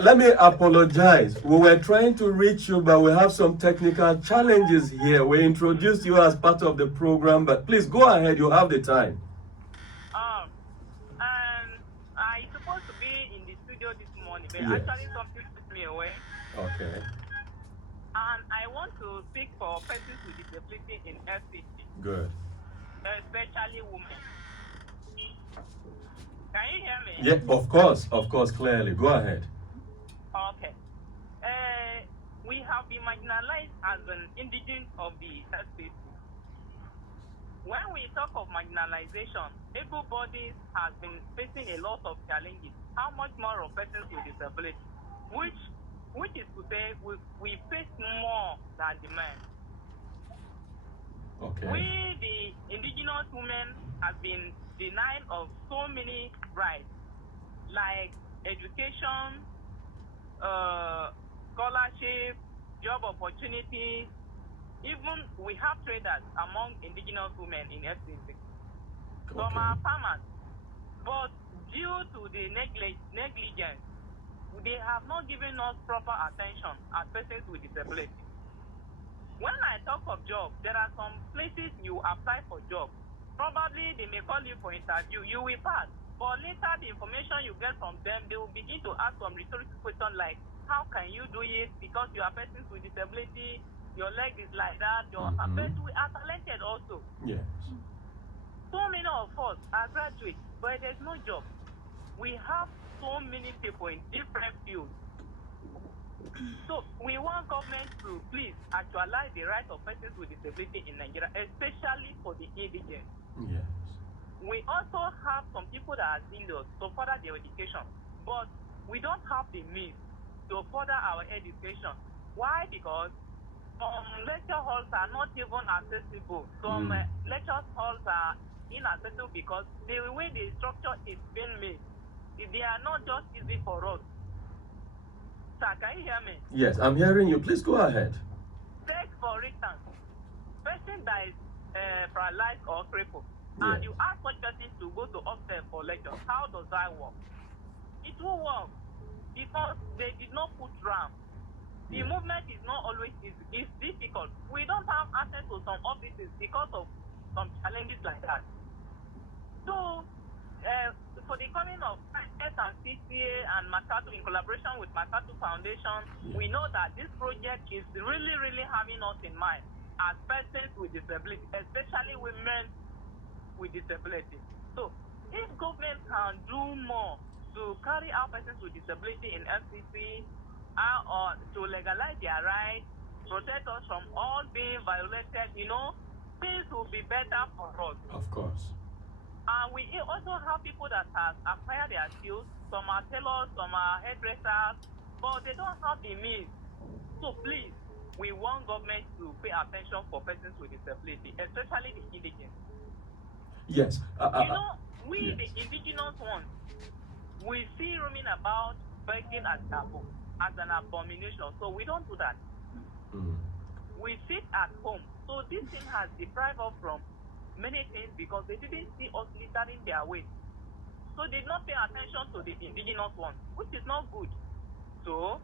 Let me apologize. We were trying to reach you, but we have some technical challenges here. We introduced you as part of the program, but please go ahead. You have the time. I supposed to be in the studio this morning, but Yes. actually something took me away. Okay. And I want to speak for persons with disability in FCC, Good. especially women. Can you hear me? Yeah, of course, clearly. Go ahead. Okay. We have been marginalized as an indigent of the FCC. When we talk of marginalization, able bodies has been facing a lot of challenges. How much more of persons with disability? Which is to say, we face more than the men. Okay. We, the indigenous women, have been denied of so many rights, like education, scholarship, job opportunities. Even we have traders among indigenous women in FCC. Some are farmers, but due to the negligence, they have not given us proper attention as persons with disability. When I talk of jobs, there are some places you apply for job. Probably they may call you for interview. You will pass. But later, the information you get from them, they will begin to ask some rhetorical questions like, how can you do it? Because you are persons with disability, your leg is like that. But we are talented also. Yes. So many of us are graduates, but there's no job. We have so many people in different fields. So we want government to please actualize the rights of persons with disability in Nigeria, especially for the indigent. Yes. We also have some people that are zealous to further their education, but we don't have the means to further our education. Why? Because some lecture halls are not even accessible. Some lecture halls are inaccessible because the way the structure is being made, they are not just easy for us. Sir, can you hear me? Yes, I'm hearing you. Please go ahead. Take for instance, person that is paralyzed or crippled, and you ask such person to go to upstairs for lecture. How does that work? It will work because they did not put ramp. The movement is not always easy. It's difficult. We don't have access to some offices because of some challenges like that. So, for the coming of S and CCA and Makatu in collaboration with Makatu Foundation, we know that this project is really, really having us in mind as persons with disability, especially women with disability. So, if government can do more to carry out persons with disability in FCC or to legalize their rights, protect us from all being violated, things will be better for us. Of course. And we also have people that have acquired their skills. Some are tailors, some are hairdressers, but they don't have the means. So please, we want government to pay attention for persons with disability, especially the indigent. Yes. We, the indigenous ones, we see roaming about begging as taboo, as an abomination. So we don't do that. We sit at home. So this thing has deprived us from many things because they didn't see us littering their way. So they did not pay attention to the indigenous ones, which is not good. So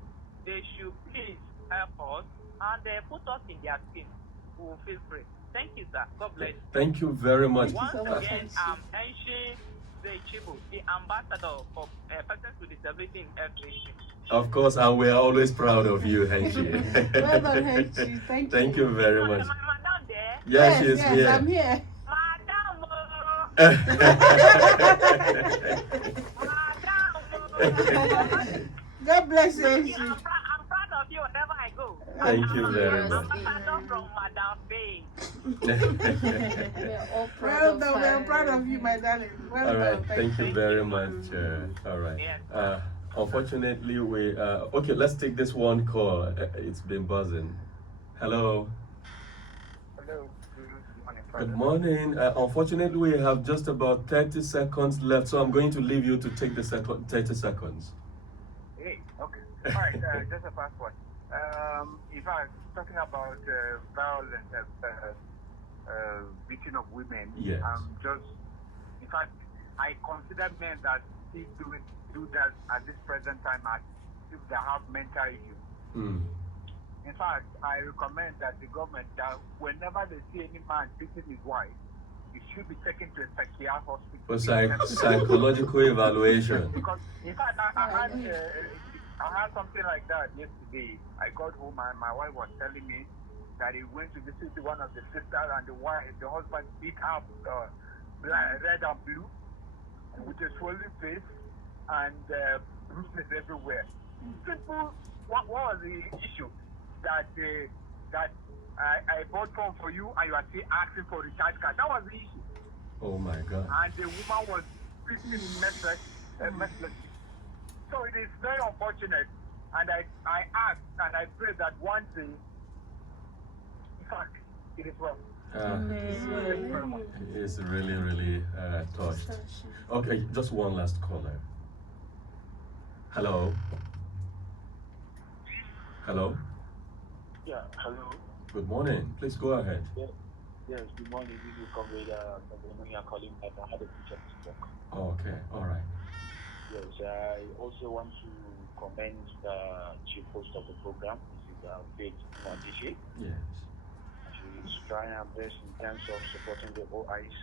they should please help us and put us in their skin. We will feel free. Thank you, sir. God bless you. Thank you very much. Once again, I'm Enshi Zechibu, the ambassador for persons with disability in FCC. Of course, and we are always proud of you, Henshi. Well done, Henshi. Thank you. Thank you very much. Madam there? Yes, she's here. I'm here. God bless you, Henshi. I'm proud of you wherever I go. Thank you very much. Ambassador from Madam Faye. We're all proud Well of done, we're proud of you, my darling. Well All right, done. thank you very much. All right. Unfortunately, we okay. Let's take this one call. It's been buzzing. Hello. Hello. Good morning. Unfortunately, we have just about 30 seconds left, so I'm going to leave you to take the 30 seconds. Hey, okay. All right, just a fast one. If I'm talking about violence, beating of women, yes. In fact, I consider men that still do that at this present time as if they have mental issues. In fact, I recommend that the government, that whenever they see any man beating his wife, he should be taken to a psychiatric hospital. For psychological evaluation. Because, in fact, I had something like that yesterday. I got home and my wife was telling me that he went to visit one of the sisters and the husband beat up red and blue with a swollen face and bruises everywhere. Simple. What was the issue? That I bought phone for you and you are still asking for recharge card. That was the issue. Oh my God. And the woman was beaten mercilessly. So it is very unfortunate, and I ask and I pray that one day, in fact, it is well. It's really, really touched. Okay, just one last caller. Hello. Hello? Yeah, hello. Good morning. Please go ahead. Yeah. Yes, good morning. This is Comrade Paganonia calling that I had a picture to talk. Okay, all right. Yes, I also want to commend the chief host of the program, Mrs. Faith Mwandishi. Yes. She's trying her best in terms of supporting the OIs,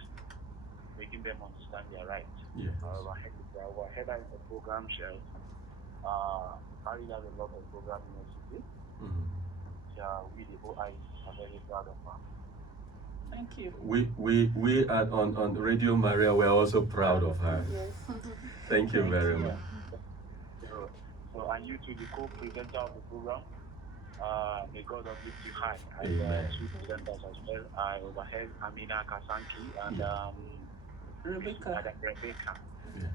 making them understand their rights. Yes. Our header in the program, she carried out a lot of program in the city. We, the OIs, are very proud of her. Thank you. We on Radio Maria, we're also proud of her. Yes. Thank you very much. So, and you to the co-presenter of the program, may God uplift you high. Amen. Two presenters as well. I overheard Amina Kasanki and Rebecca. Yes.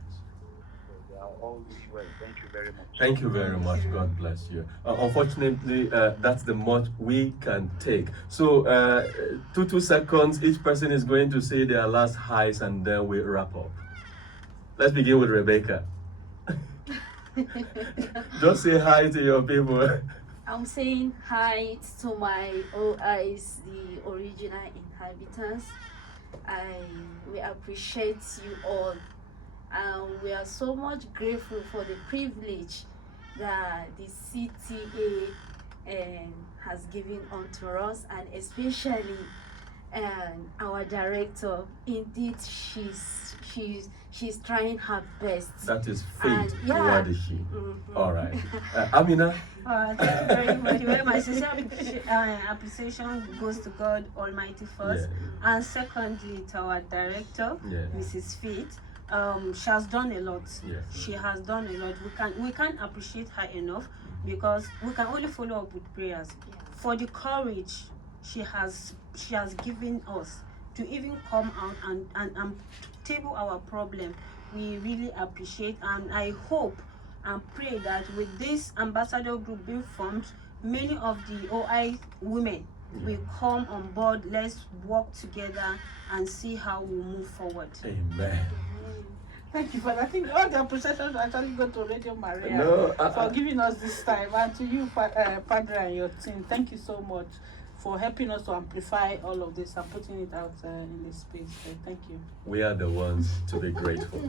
They are all doing well. Thank you very much. Thank you very much. God bless you. Unfortunately, that's the much we can take. So, 2 seconds, each person is going to say their last highs and then we wrap up. Let's begin with Rebecca. Just say hi to your people. I'm saying hi to my OIs, the original inhabitants. We appreciate you all. And we are so much grateful for the privilege that the CTA has given unto us, and especially our director. Indeed, she's trying her best. That is Faith Mwandishi. Mm-hmm. All right. Amina? Thank you very much. Well, my sincere appreciation goes to God Almighty first, and secondly to our director, Mrs. Faith. She has done a lot. She has done a lot. We can't appreciate her enough, because we can only follow up with prayers for the courage she has given us to even come out and table our problem. We really appreciate, and I hope and pray that with this ambassador group being formed, many of the OI women will come on board. Let's work together and see how we move forward. Amen. Thank you for that. I think all the appreciations actually go to Radio Maria for giving us this time, and to you, Padre, and your team. Thank you so much for helping us to amplify all of this and putting it out in this space. Thank you. We are the ones to be grateful.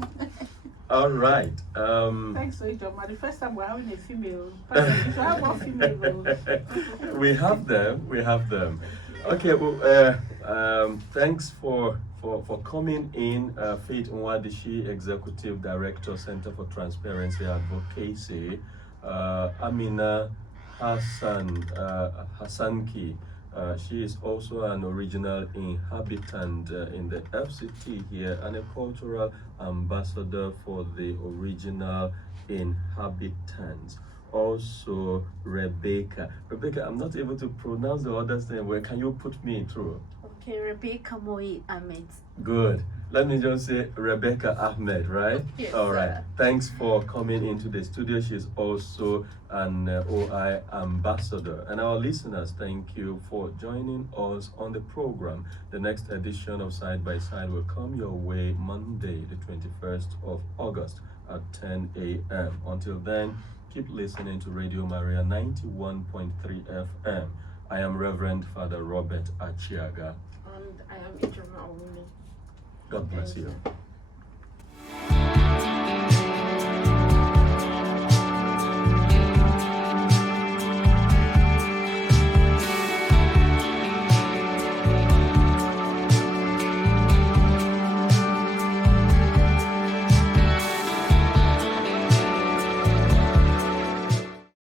All right. Thanks, Ojoma. The first time we're having a female. You should have one female. We have them. Okay. Well, thanks for coming in, Faith Mwandishi, Executive Director, Center for Transparency Advocacy, Amina Hassanki. She is also an original inhabitant in the FCT here and a cultural ambassador for the original inhabitants. Also, Rebecca. Rebecca, I'm not able to pronounce the other name. Where can you put me through? Okay, Rebecca Moi Ahmed. Good. Let me just say Rebecca Ahmed, right? Yes. All right. Thanks for coming into the studio. She's also an OI ambassador. And our listeners, thank you for joining us on the program. The next edition of Side by Side will come your way Monday, the 21st of August at 10 a.m. Until then, keep listening to Radio Maria 91.3 FM. I am Reverend Father Robert Achiaga. And I am Ijoma Owuni. God bless you.